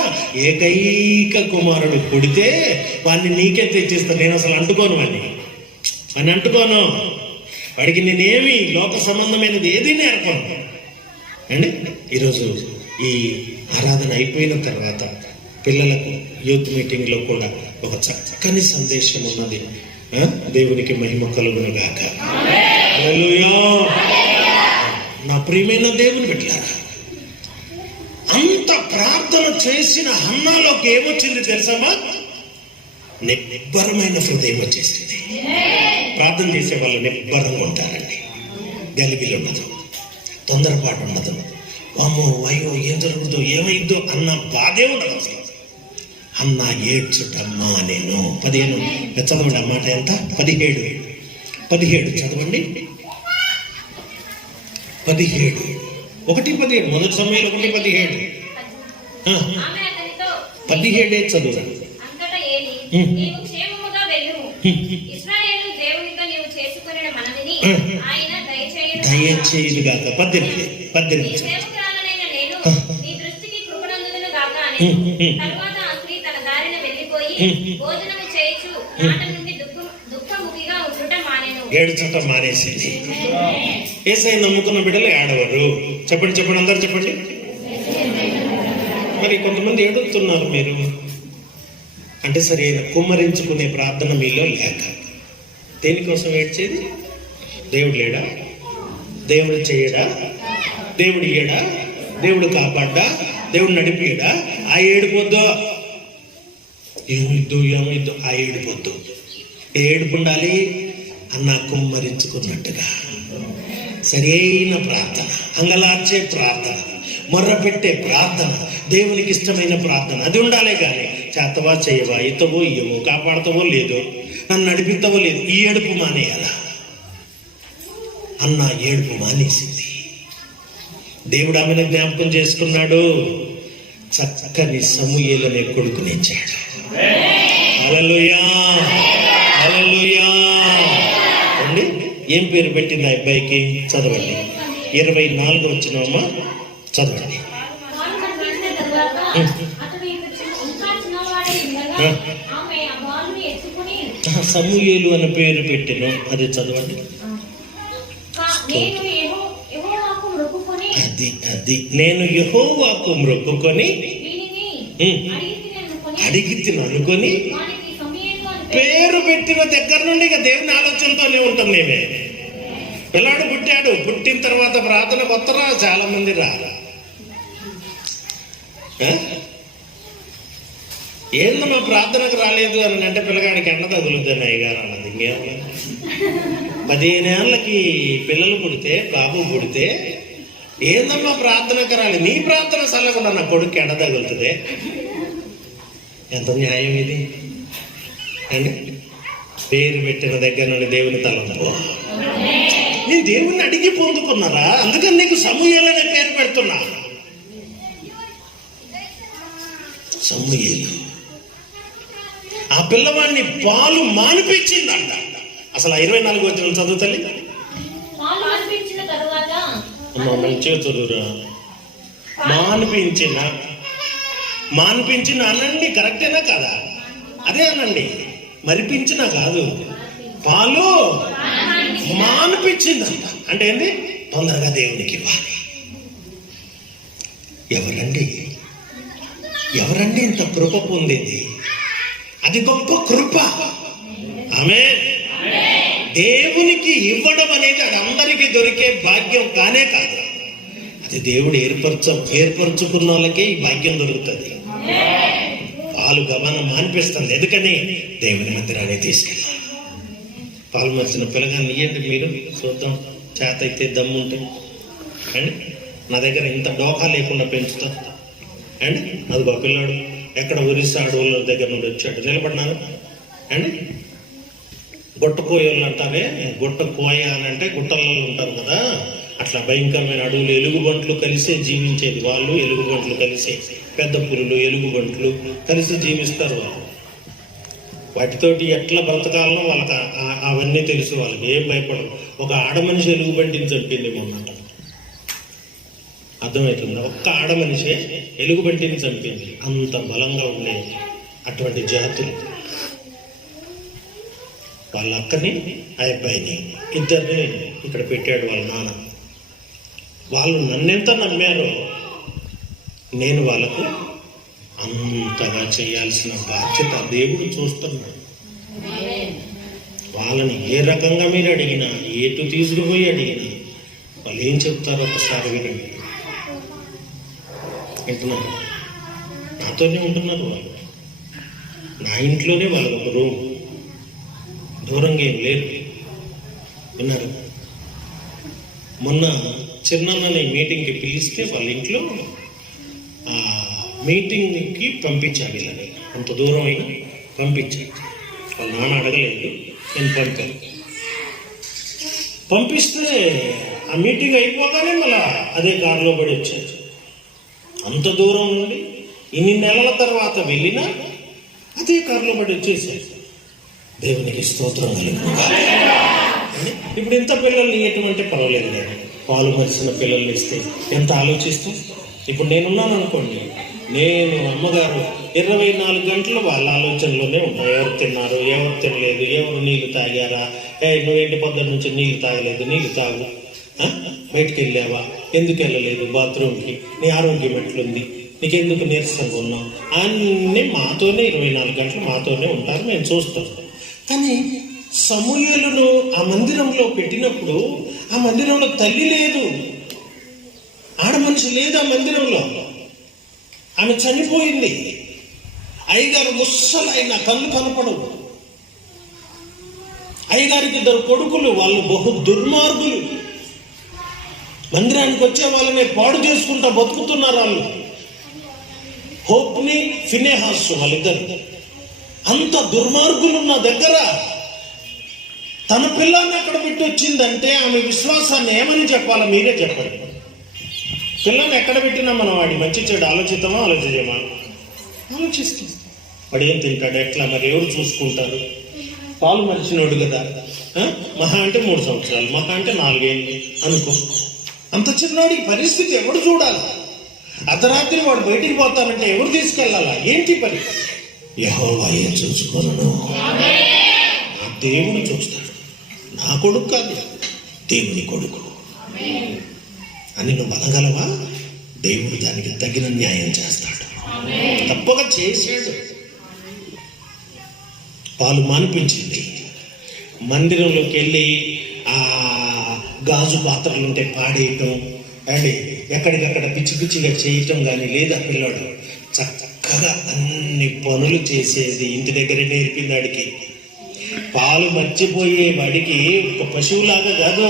ఏకైక కుమారుడు పుడితే వాడిని నీకే తెచ్చిస్తా, నేను అసలు అంటుకోను అని. అని అంటుకోను. వాడికి నేనేమి లోక సంబంధమైనది ఏది నేర్పను అండి. ఈరోజు ఈ ఆరాధన అయిపోయిన తర్వాత పిల్లలకు యూత్ మీటింగ్లో కూడా ఒక చక్కని సందేశం ఉన్నది. దేవునికి మహిమ కలుగును గాక. హల్లెలూయా. నా ప్రియమైన దేవుని బిడ్డలారా, అంత ప్రార్థన చేసిన హన్నాలోకి ఏమొచ్చింది తెలుసామా? నిబ్బరమైన హృదయం వచ్చేసింది. ప్రార్థన చేసే వాళ్ళు నిబ్బరంగా ఉంటారండి. గలిబిలి ఉండదు, తొందరపాటు ఉండదు. అమ్మో అయ్యో ఏం జరుగుతుందో ఏమైందో అన్న బాధే ఉండదు అసలు. అన్న ఏడ్చుటమ్మా నేను 15 చదవండి. ఆ మాట ఎంత? 17 చదవండి. 17 మొదటి సమయంలో 1:17 ఆమె అతనితో 17 చదువు. అంతటా ఏలీ, నీవు క్షేమముగా వెళ్ళుము. ఇశ్రాయేలు దేవునితో నీవు చేసుకొనిన మనవిని ఆయన దయచేయుగాక. 18 నీ సేవకురాలనైన నేను నీ దృష్టికి కృపణొందుదును గాక అనెను. తరువాత ఆ స్త్రీ తన దారిన వెళ్ళిపోయి భోజనము చేయుచు నాట నుండి దుఃఖముఖిగా ఉండుట మానెను. ఏడుచటం మానేసింది. యేసయ్య నమ్ముకున్న బిడ్డలు ఏడవరు. చెప్పండి అందరు చెప్పండి. మరి కొంతమంది ఏడుతున్నారు మీరు అంటే సరైన కుమ్మరించుకునే ప్రార్థన మీలో లేక. దేనికోసం ఏడ్చేది? దేవుడు లేడా? దేవుడు చేయడా? దేవుడు ఇయ్యడా? దేవుడు కాపాడ్డా? దేవుడు నడిపియడా? ఆ ఏడిపోద్దు. ఏమిద్దు ఆ ఏడిపోద్దు. ఏడుపు ఉండాలి అన్న కుమ్మరించుకున్నట్టుగా సరైన ప్రార్థన, అంగలార్చే ప్రార్థన, మొర్రపెట్టే ప్రార్థన, దేవునికి ఇష్టమైన ప్రార్థన అది ఉండాలే. కానీ చేతవా చేయవా, ఇతవో ఇయ్యవో, కాపాడతావో లేదో, నన్ను నడిపిస్తావో లేదు, ఈ ఏడుపు మానేయాల. అన్న ఏడుపు మానేసింది. దేవుడు ఆమెను జ్ఞాపకం చేసుకున్నాడు. చక్కని సమూయేలు అనే కొడుకునిచ్చాడు. హల్లెలూయా, హల్లెలూయా. అండి ఏం పేరు పెట్టింది ఆ అబ్బాయికి? చదవండి. 24 వచ్చినమ్మా, చదవండి. సమూయేలు అని పేరు పెట్టిన అది చదవండి. అది నేను యెహోవాకు మొక్కుకొని అడిగి అనుకొని పేరు పెట్టిన దగ్గర నుండి ఇక దేవుని ఆలోచనతోనే ఉంటుంది. మేమే పిల్లాడు పుట్టాడు, పుట్టిన తర్వాత ప్రార్థన కొత్తరా, చాలా మంది రారా. ఏందమ్మా ప్రార్థనకు రాలేదు అని అంటే పిల్లగాడికి ఎండ తగులుద్దని అయ్యగారు అన్నది. ఇంకేమన్నా 15 ఏళ్ళకి పిల్లలు పుడితే, బాబు పుడితే ఏందమ్మా ప్రార్థనకు రాలేదు? నీ ప్రార్థన చల్లకుండా నా కొడుకు ఎండ తగులుతుంది. ఎంత న్యాయం ఇది అండి? పేరు పెట్టిన దగ్గర నుండి దేవుని తలంపు. నీ దేవుణ్ణి అడిగి పొందుకున్నారా? అందుకని నీకు సమూయేలు అనే పేరు పెడుతున్నా. సమూయేలు ఆ పిల్లవాడిని పాలు మానిపించిందంట. అసలు 24 వచ్చిన చదువు తల్లి. అమ్మా మంచిగా చదువురా. మానిపించిన అనండి, కరెక్టేనా కదా? అదే అనండి, మరిపించిన కాదు. పాలు మానిపించిందంట. అంటే ఏంది? తొందరగా దేవునికి ఇవ్వాలి. ఎవరండి ఇంత కృప పొందేది? అది గొప్ప కృప. ఆమేన్. దేవునికి ఇవ్వడం అనేది అది అందరికీ దొరికే భాగ్యం కానే కాదు. అది దేవుడు ఏర్పరచుకున్న వాళ్ళకే ఈ భాగ్యం దొరుకుతుంది. పాలు గమనం మానిపిస్తుంది. ఎందుకని? దేవుని మందిరాన్ని తీసుకెళ్ళాలి. పాలు మర్చిన పిల్లగాన్ని ఇయ్యండి మీరు, చూద్దాం. చేత అయితే దమ్ముంటే అండి. నా దగ్గర ఇంత డోకా లేకుండా పెంచుతా అండి. అది ఒక పిల్లాడు ఎక్కడ ఒరిస్సా అడవుల దగ్గర నుండి వచ్చాడు, నిలబడినాను అండి. గుట్ట కోయలు అంటారే, గుట్ట కోయ అని అంటే గుట్టలలో ఉంటారు కదా, అట్లా భయంకరమైన అడవులు ఎలుగుబంట్లు కలిసే జీవించేది. వాళ్ళు ఎలుగుబంట్లు కలిసే, పెద్ద పులులు ఎలుగుబంట్లు కలిసి జీవిస్తారు. వాళ్ళు వాటితోటి ఎట్లా బ్రతకాలనో వాళ్ళకి అవన్నీ తెలుసు. వాళ్ళకి ఏం భయపడరు. ఒక ఆడ మనిషి ఎలుగుబంటిని చంపింది మొన్నట. అర్థమవుతుందా? ఒక్క ఆడ మనిషే ఎలుగుబంటిని చంపింది. అంత బలంగా ఉండే అటువంటి జాతులు. వాళ్ళ అక్కని ఆ అబ్బాయిని ఇద్దరిని ఇక్కడ పెట్టాడు వాళ్ళ నాన్న. వాళ్ళు నన్నెంత నమ్మారో నేను వాళ్ళకు అంతగా చేయాల్సిన బాధ్యత దేవుడు చూస్తున్నాడు. వాళ్ళని ఏ రకంగా మీరు అడిగినా, ఎటు తీసుకుపోయి అడిగినా వాళ్ళు ఏం చెప్తారో ఒకసారి వినండి. వింటున్నారు? నాతోనే ఉంటున్నారు వాళ్ళు. నా ఇంట్లోనే వాళ్ళకి ఒక రూమ్, దూరంగా ఏం లేదు. విన్నారు? మొన్న చిన్నన్నని మీటింగ్కి పిలిస్తే వాళ్ళ ఇంట్లో మీటింగ్కి పంపించాడు. వీళ్ళని అంత దూరం అయినా పంపించాడు. వాళ్ళ నాన్న అడగలేదు, నేను పంపాను. పంపిస్తే ఆ మీటింగ్ అయిపోగానే మళ్ళా అదే కారులో పడి వచ్చారు. అంత దూరం నుండి ఇన్ని నెలల తర్వాత వెళ్ళినా అదే కారులో పడి వచ్చేసారు. దేవునికి స్తోత్రం కలుగును. ఇప్పుడు ఇంత పిల్లల్ని ఎటువంటి పర్వాలేదు లేదు. పాలు మరిసిన పిల్లల్ని ఇస్తే ఎంత ఆలోచిస్తాం. ఇప్పుడు నేనున్నాను అనుకోండి, నేను అమ్మగారు 24 గంటలు వాళ్ళ ఆలోచనలోనే ఉంటాను. ఎవరు తిన్నారు, ఎవరు తినలేదు, ఎవరు నీళ్లు తాగారా, నువ్వేంటి పొద్దున్న నుంచి నీళ్లు తాగలేదు, నీళ్లు తాగు, బయటికి వెళ్ళావా, ఎందుకు వెళ్ళలేదు బాత్రూమ్కి, నీ ఆరోగ్యం ఎట్లుంది, నీకెందుకు నీరసంగా ఉన్నావు, అన్నీ మాతోనే 24 గంటలు మాతోనే ఉంటారు, మేము చూస్తాం. కానీ సమూయేలును ఆ మందిరంలో పెట్టినప్పుడు ఆ మందిరంలో తల్లి లేదు, ఆడ మనిషి లేదు ఆ మందిరంలో. ఆమె చనిపోయింది. అయ్యగారు ముసలైన కళ్ళు కనపడవు. అయ్యగారికి 2 కొడుకులు, వాళ్ళు బహు దుర్మార్గులు. మందిరానికి వచ్చే వాళ్ళని పాడు చేసుకుంటా బతుకుతున్నారు వాళ్ళు. హోప్ని ఫినెహాస్ వాళ్ళిద్దరు. అంత దుర్మార్గులున్న దగ్గర తన పిల్లాన్ని అక్కడ పెట్టి వచ్చిందంటే ఆమె విశ్వాసాన్ని ఏమని చెప్పాలో మీరే చెప్పండి. పిల్లని ఎక్కడ పెట్టినా మనం వాడి మంచి చెడు ఆలోచిస్తామా, ఆలోచించమా? ఆలోచిస్తాం. వాడు ఏం తింటాడు, ఎట్లా, మరి ఎవరు చూసుకుంటారు? పాలు మరిచినోడు కదా, మహా అంటే 3 సంవత్సరాలు, మహా అంటే 4 ఏళ్ళు అనుకో. అంత చిన్నవాడికి పరిస్థితి ఎవడు చూడాలి? అర్ధరాత్రి వాడు బయటికి పోతానంటే ఎవరు తీసుకెళ్ళాలా? ఏంటి పని? యెహోవాయే చూసుకోను. నా దేవుడు చూస్తాడు. నా కొడుకు కాదు, దేవుని కొడుకు అని నువ్వు అనగలవా? దేవుడు దానికి తగిన న్యాయం చేస్తాడు. తప్పక చేశాడు. పాలు మానిపించింది. మందిరంలోకి వెళ్ళి ఆ గాజు పాత్రలు ఉంటే పాడేయటం, అండి ఎక్కడికక్కడ పిచ్చి పిచ్చిగా చేయటం కానీ లేదా. పిల్లాడు చక్కగా అన్ని పనులు చేసేది ఇంటి దగ్గరే నేర్పింది. వాడికి పాలు మర్చిపోయే వాడికి ఒక పశువులాగా కాదు,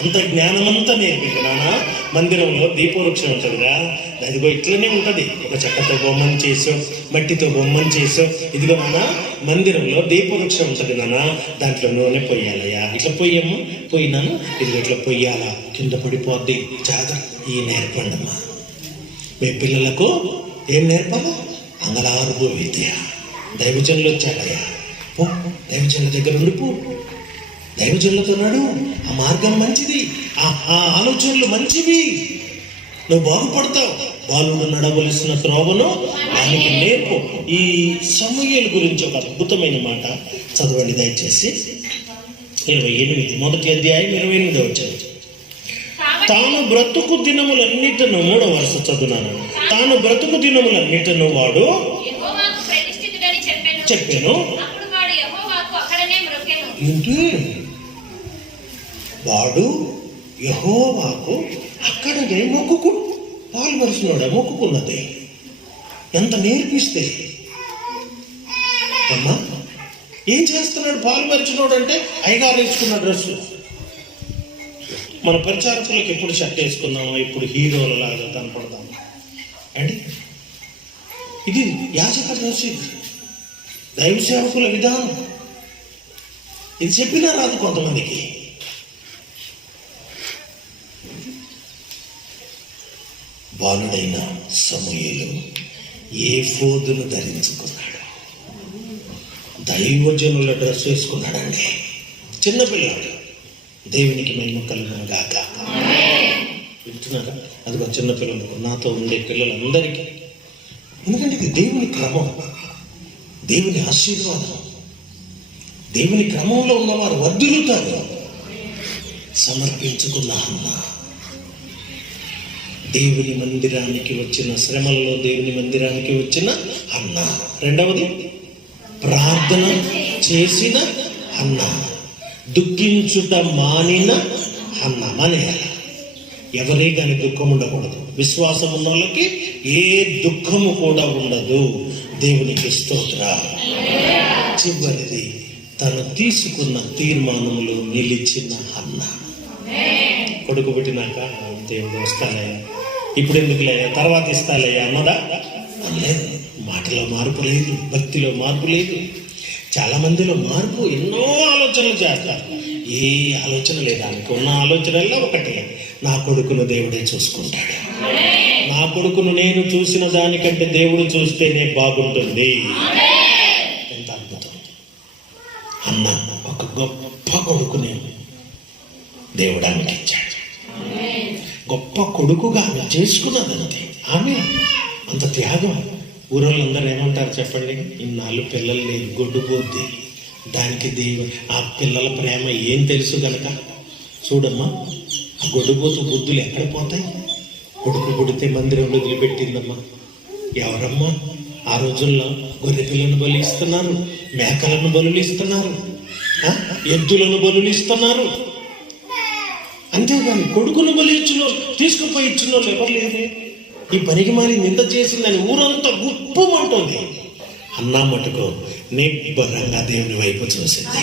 అంత జ్ఞానమంతా నేర్పింది. నాన్న మందిరంలో దీపవృక్షం ఉంటుందిరా, అదిగో ఇట్లనే ఉంటుంది. ఒక చెక్కతో బొమ్మను చేసాం, మట్టితో బొమ్మను చేసాం. ఇదిగో నాన్న మందిరంలో దీపవృక్షం ఉంటుంది నాన్న, దాంట్లో నూనె పొయ్యాలయ్యా, ఇట్లా పొయ్యమ్మా, పోయినాను, ఇదిగో ఇట్లా పొయ్యాలా, కింద పడిపోద్ది, జాగ్రత్త. ఈ నేర్పండమ్మా. మీ పిల్లలకు ఏం నేర్పాలా? అంగలార్పు విద్య. దైవజనులు వచ్చాడయ్యా, పో దైవజనుల దగ్గర ఉండిపో, దైవజనులతో నడు. ఆ మార్గం మంచిది, ఆ ఆలోచనలు మంచివి, నువ్వు బాగుపడతావు. బాలుడు నడవలసిన త్రోవను ఆయనకి నేర్పు. ఈ సమూయేలు గురించి ఒక అద్భుతమైన మాట చదవండి దయచేసి. 28 మొదటి అధ్యాయం 28వ వచనం. తాను బ్రతుకు దినములన్నిటను 3వ వరుస చదువునాను. తాను బ్రతుకు దినములన్నిటను వాడు చెప్పాను. ఏంటి? వాడు యెహోవాకు అక్కడనే పాలు మరిచినోడా మొక్కుకున్నది. ఎంత నేర్పిస్తే అమ్మా. ఏం చేస్తున్నాడు పాలు మరిచినోడు అంటే? అయ్యగారు వేసుకున్న డ్రెస్సు. మన పరిచారకులకు ఎప్పుడు షర్ట్ వేసుకున్నాము, ఇప్పుడు హీరోల లాగా కనపడదాము అండి. ఇది యాజక డ్రెస్, ఇది దైవ సేవకుల విధానం. ఇది చెప్పినా రాదు కొంతమందికి. బాలుడైన సమూయేలు ఏఫోదును ధరించుకున్నాడు. దైవజనుల డ్రెస్ వేసుకున్నాడండి. చిన్నపిల్లాడు. దేవునికి మహిమ కలుగును గాక. వింటున్నారా? అదిగో చిన్నపిల్లలకు, నాతో ఉండే పిల్లలందరికీ. ఎందుకంటే ఇది దేవుని క్రమం, దేవుని ఆశీర్వాదం. దేవుని క్రమంలో ఉన్నవారు వర్ధిల్లుతారు. సమర్పించుకున్న హన్న, దేవుని మందిరానికి వచ్చిన శ్రమలలో దేవుని మందిరానికి వచ్చిన హన్న. రెండవది ప్రార్థన చేసిన హన్న, దుఃఖించుట మానిన హన్న. మానేయాలి. ఎవరే కానీ దుఃఖం ఉండకూడదు. విశ్వాసం ఉన్న వాళ్ళకి ఏ దుఃఖము కూడా ఉండదు. దేవునికి స్తోత్ర. చివరిది తను తీసుకున్న తీర్మానములు నిలిచిన హన్న. కొడుకు పుట్టినాక దేవుడు వస్తాలయ్యా, ఇప్పుడు ఎందుకులయ్యా, తర్వాత ఇస్తాలయ్యా అన్నదా? లేదు. మాటలో మార్పు లేదు, భక్తిలో మార్పు లేదు. చాలా మందిలో మార్పు, ఎన్నో ఆలోచనలు చేస్తారు. ఏ ఆలోచన లేదు. ఆమెకు ఉన్న ఆలోచనల్లో ఒకటే, నా కొడుకును దేవుడే చూసుకుంటాడు, నా కొడుకును నేను చూసిన దానికంటే దేవుడు చూస్తేనే బాగుంటుంది. ఎంత అద్భుతం! అన్న ఒక గొప్ప కొడుకుని దేవుడు ఆమెకి ఇచ్చాడు. గొప్ప కొడుకుగా ఆమె చేసుకున్నదంతే. ఆమె అంత త్యాగం. ఊరోళ్ళందరూ ఏమంటారు చెప్పండి? ఇన్నాళ్ళు పిల్లలు లేరు, గొడ్డుపోద్ది. దానికి ఆ పిల్లల ప్రేమ ఏం తెలుసు గనక. చూడమ్మా, ఆ గొడ్డుపోతు బుద్ధులు ఎక్కడ పోతాయి? కొడుకు పుడితే మందిరంలో వదిలిపెట్టిందమ్మా. ఎవరమ్మా? ఆ రోజుల్లో గొర్రె పిల్లను బలి ఇస్తున్నారు, మేకలను బలులు ఇస్తున్నారు, ఎద్దులను బలులు ఇస్తున్నారు. అంతేగాని కొడుకును బలి ఇచ్చిన తీసుకుపోయి ఇచ్చిన వాళ్ళు ఎవరు లేరే. ఈ పనికి మారి నింద చేసిందని ఊరంతా గుప్పమంటుంది. అన్నా మటుకు నిబ్బరంగా దేవుని వైపు చూసింది.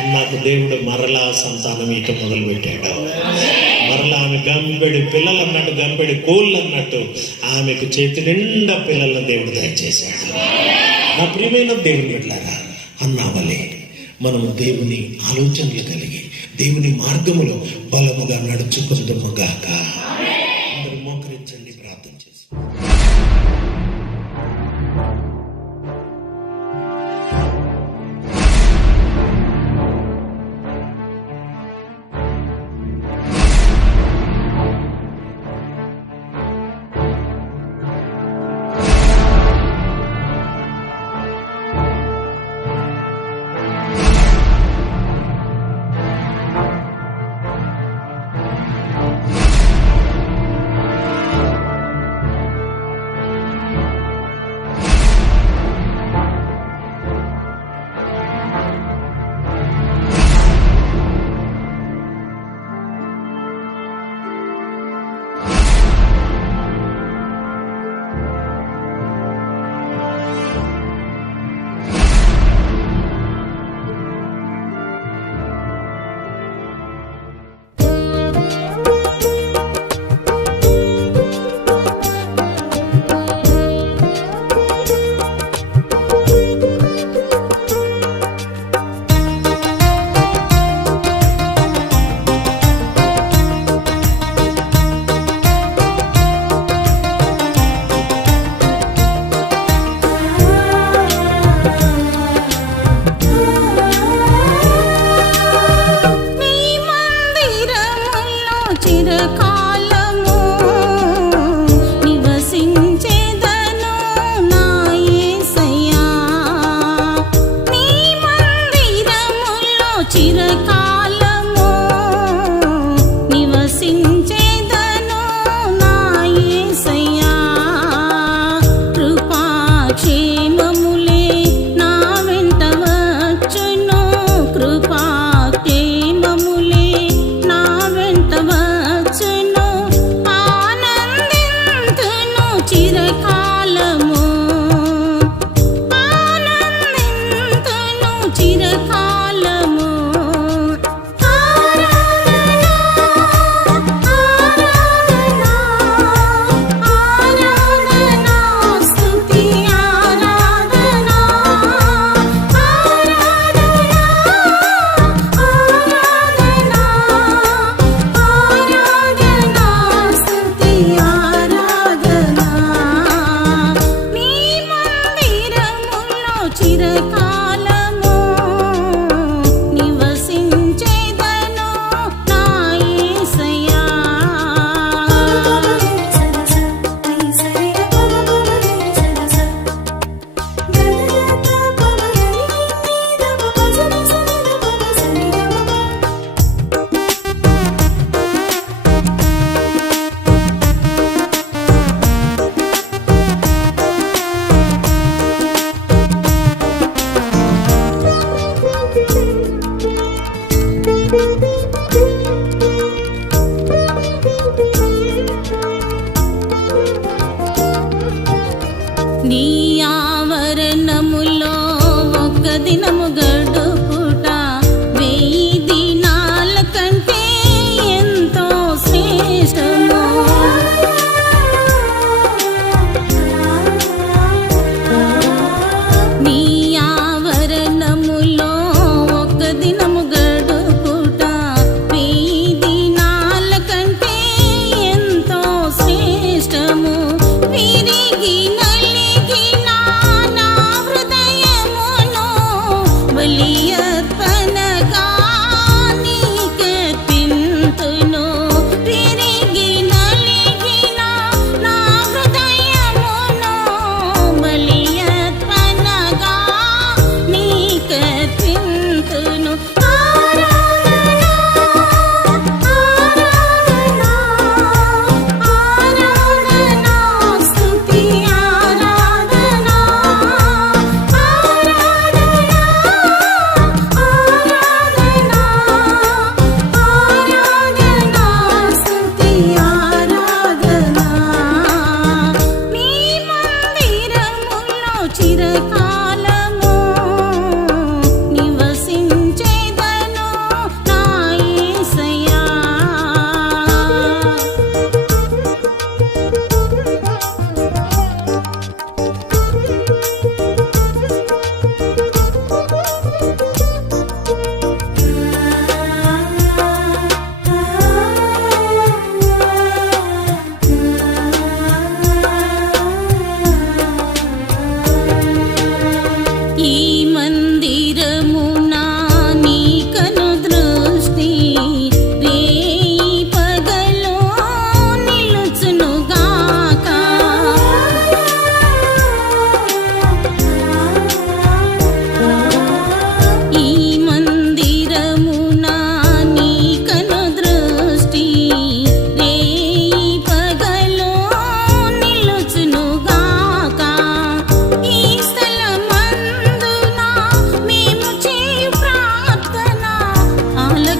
అన్నాకు దేవుడు మరలా సంతానం ఇక మొదలు పెట్టాడు. మరలా ఆమె గంపెడి పిల్లలు అన్నట్టు, గంపెడి కోళ్ళు అన్నట్టు ఆమెకు చేతి నిండా పిల్లలను దేవుడు దయచేశాడు. నా ప్రియమైన దేవుని బిడ్డలారా, అన్నావలే మనము దేవుని ఆలోచనలు కలిగి దేవుని మార్గములో బలముగా నడుచుకుందుముగాక. అందరూ మోకరించండి, ప్రార్థన చేసి.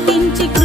కీర్తించి